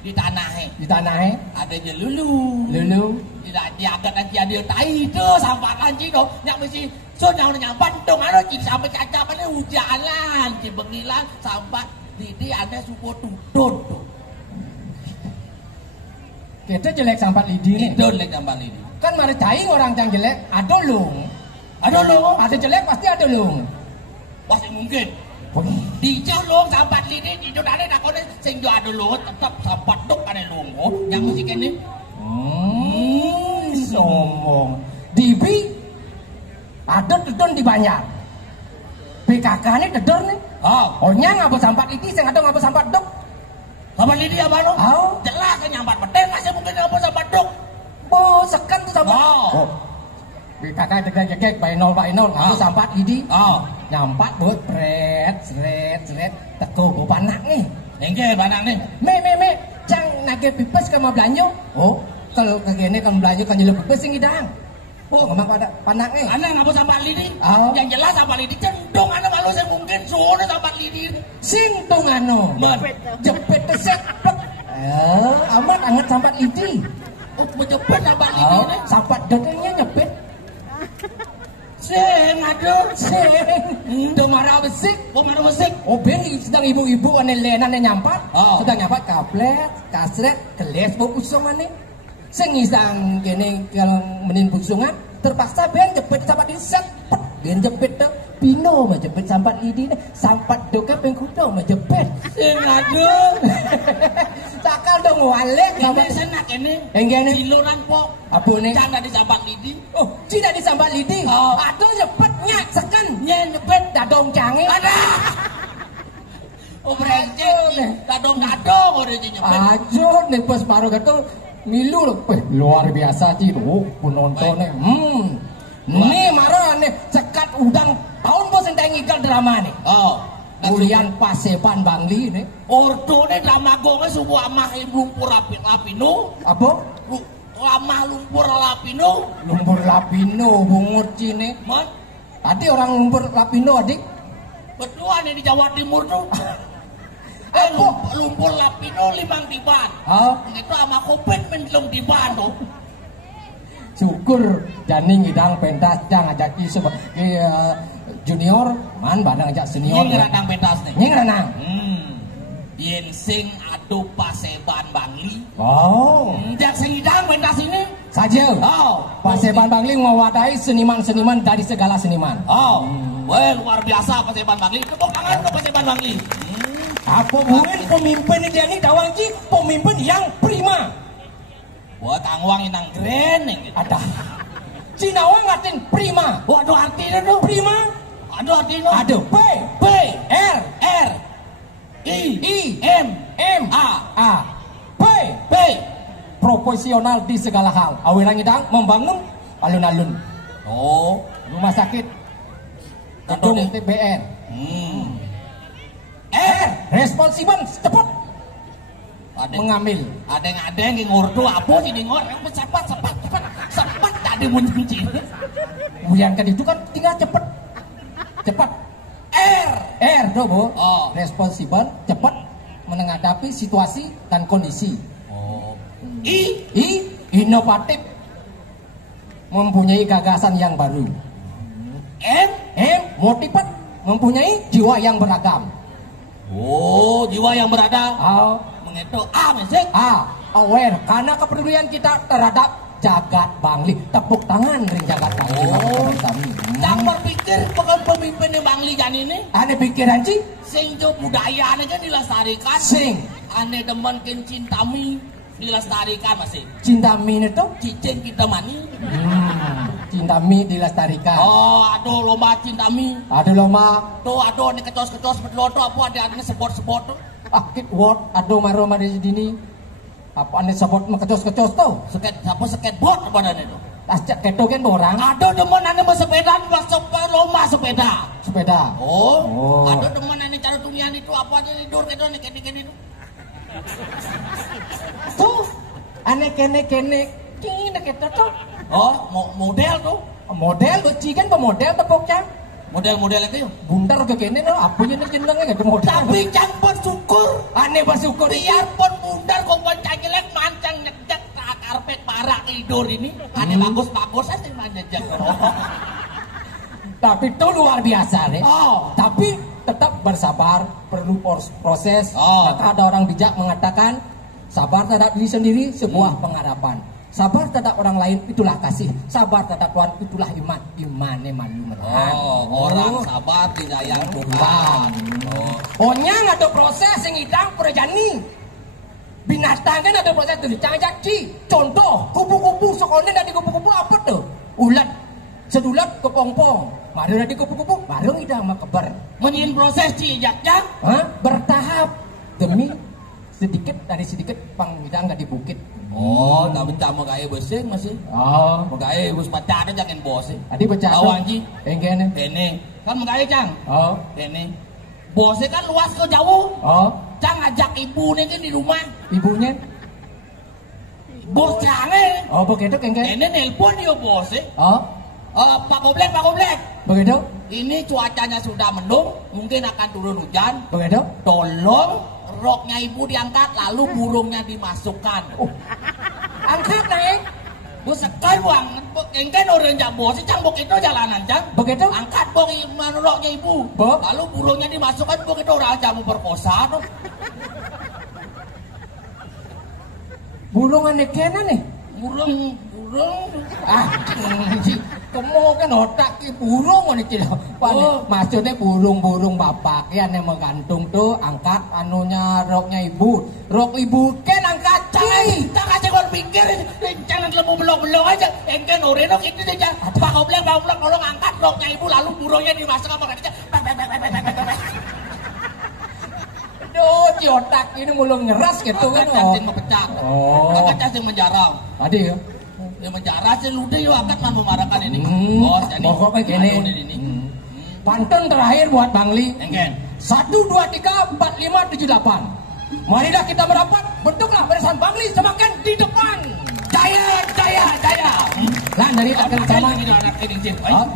di tanah. Ada je lulu. Tidak diagak nanti ada tai tu sampak kanci tu. Nyak mesti so nyampat dong anu jadi sampai caca pada hujanan, cibengilan sampak lidi ada suku tutut. Kita jelek sampat lidi nih. Itu jelek sampak lidi. Kan mari cai orang yang jelek, ada lung. Ada jelek pasti ada lung. Pasti mungkin. Di jalung sampat lidi di dodane takone sing yo ada lung tetap sampat duk ane lungo yang mesti kene. Sombong. Dibi ada dedon di Banjar. PKK ini dedon nih. Oh nya ngapa sampat lidi sing ada ngapa sampat duk. Sampat lidi apa lo? Jelas kan nyampat beten masih mungkin ngapa sampat duk. Oh sekan tuh sampat. PKK degek bainol ngapa sampat lidi. Nyampat buat seret teko go panak nih. Engke panak nih. Me cang nage pipes ke mau belanja. Kalau kegene kan belanja kan nyelep pipes sing idang. Ngomong pada panak nih. Ana ngapa sampat lidi? Yang jelas sampat lidi cendong ana malu sing mungkin sono sampat lidi. Singtung anu. Jepit tesek. Amat anget sampat lidi. Menjepit sampat lidi ni. Sampat dotnya nyepit. Sing aduh. Marah besik. Ben sedang ibu-ibu ane lenan nyampat. Sedang nyampat kaplet, kasret, keles bau usungan nih. Sing isang gini kalau menin busungan terpaksa ben jepit sampat diset. Ben jepit tuh pino menjepit sampat lidi nih. Sampat doka pengkudo menjepit. Sing aduh. Sakal dong walik. Ini senak ini. Enggak nih. Siluran po. Apa nih? Canda di sampat lidi. Tidak di sampat lidi. Aduh jepitnya sekan. Nyepit dadong canggih. Ada. Brengsek. Dadong udah nyepit. Aduh nih pas baru gitu milu loh. Luar biasa sih penontonnya. Nih marah nih cekat udang tahun bos yang ngikal drama nih. Ulian Paseban Bangli nih. Ordo nih drama gue sebuah amah lumpur lapino. Apa? Lama lumpur lapino. Lumpur lapino bungut cine. Tadi orang lumpur lapino adik. Berdua nih di Jawa Timur tuh. Lumpur lapino limang diban. Itu sama kopet menjelung diban tuh. Syukur janing idang pentas jang ajaki sebagai junior man badang ajak senior. Nying radang pentas nih. Nying radang. Yen sing adu Paseban Bangli. Jak sing idang pentas ini saja. Paseban Bangli mewadahi seniman-seniman dari segala seniman. Wah luar biasa Paseban Bangli. Tepuk tangan ke Paseban Bangli. Apa mungkin pemimpin ini Dawangji pemimpin yang prima. Buat tangwang inang keren gitu. Ada. Cinawang ngatin prima. Waduh artinya tuh prima. Aduh artinya. Ada P R I M A P profesional di segala hal. Awirang idang membangun alun-alun. Rumah sakit. Gedung TBR. Responsibel cepat. Mengambil. Ada yang ngurdu apa sih ngor? Cepat tadi muncul. Yang kedua itu kan tinggal cepat. R tuh bu. Responsibel cepat menghadapi situasi dan kondisi. I inovatif mempunyai gagasan yang baru. M motivat mempunyai jiwa yang beragam. Jiwa yang beragam. Mengetuk mesej. Aware karena kepedulian kita terhadap jagat Bangli. Tepuk tangan ring jagat Bangli. Jangan berpikir bukan pemimpin Bangli kan ini. Ane pikiran sih. Sing jo budaya ane kan dilestarikan. Sing. Ane demen ken cintami dilestarikan masih. Cintami itu cicing kita mani. Cintami dilestarikan. Aduh lomba cintami. Aduh lomba. Tuh aduh ane kecos-kecos betul tuh apa ada sebot-sebot tuh. Kit word aduh maro mari dini. Apa ane sebot kecos-kecos tuh? Skateboard apa ane tuh? Ajak keto kan orang. Aduh demen ane bersepeda lomba sepeda. Sepeda. Aduh demen ane cara tunian itu apa aja tidur keto ane kene itu. Tuh ane kene Cina kita tuh. Oh, model tuh. Model beci kan pemodel tepuk cang. Model-model itu. Bundar ke kene no, apa yang jenengnya gak model. Tapi cang bersyukur. Aneh bersyukur. Biarpun bundar kok pancang jelek mancang nyedek karpet parah tidur ini. Aneh bagus-bagus aja manjejak. Tapi itu luar biasa deh. Oh. Tapi tetap bersabar, perlu proses. Oh. Maka ada orang bijak mengatakan sabar terhadap diri sendiri sebuah pengharapan. Sabar terhadap orang lain itulah kasih. Sabar terhadap Tuhan itulah iman. Imane manu menahan. Oh, orang sabar disayang Tuhan. Oh. Onyang ada proses yang hidang perjani. Binatang kan ada proses tuh. Jangan jadi. Contoh, kupu-kupu sekolah dari kupu-kupu apa tuh? Ulat, sedulat kepompong. Baru dari kupu-kupu, baru hidang makeber. Menyin proses cijaknya. Bertahap demi sedikit dari sedikit panghidang di bukit. Oh, tapi tamu kaya besing masih. Oh, Magkaya bus pacaran jangan bos. tadi baca Awan ji. Engkene. Kene. Kan magkaya cang. Oh, Kene. Bosnya kan luas ke jauh. oh, Cang ajak ibu nih kan di rumah. ibunya. Bos cange. Oh, begitu engkene. Kene nelpon dia bosnya. Oh, Pak Goblek, Pak Goblek. begitu. Ini cuacanya sudah mendung, mungkin akan turun hujan. Begitu. Tolong roknya ibu diangkat, lalu burungnya dimasukkan. Angkat naik. Bu sekali buang, engken orang jak bos, cang bok itu jalanan cang. Begitu. Angkat bok roknya ibu, Bo. lalu burungnya dimasukkan, bok itu orang jamu perkosa tuh. Burung aneh kena nih. Burung. Ah, kamu kan otak ki burung ini tidak. Oh. Maksudnya burung bapak yang menggantung tuh angkat anunya roknya ibu. Rok ibu kan angkat cai. Tak aja kau pikir, jangan lembu belok aja. Engken orang itu saja. Pak Goblek, tolong angkat roknya ibu, lalu burungnya dimasukkan apa katanya. Aduh, di otak ini mulung ngeras gitu kan. Cacing mepecah. Oh. Kakak cacing menjarang. Tadi ya. Ya menjarah sih ludah yuk akan mau memarahkan ini. Bos, jadi. Pokoknya gini. Ini. Pantun terakhir buat Bang Li. Engken. 1, 2, 3, 4, 5, 7, 8. Marilah kita merapat, bentuklah barisan Bang Li semakin di depan. Jaya. Lah dari akan sama. Ini anak ini. Oh,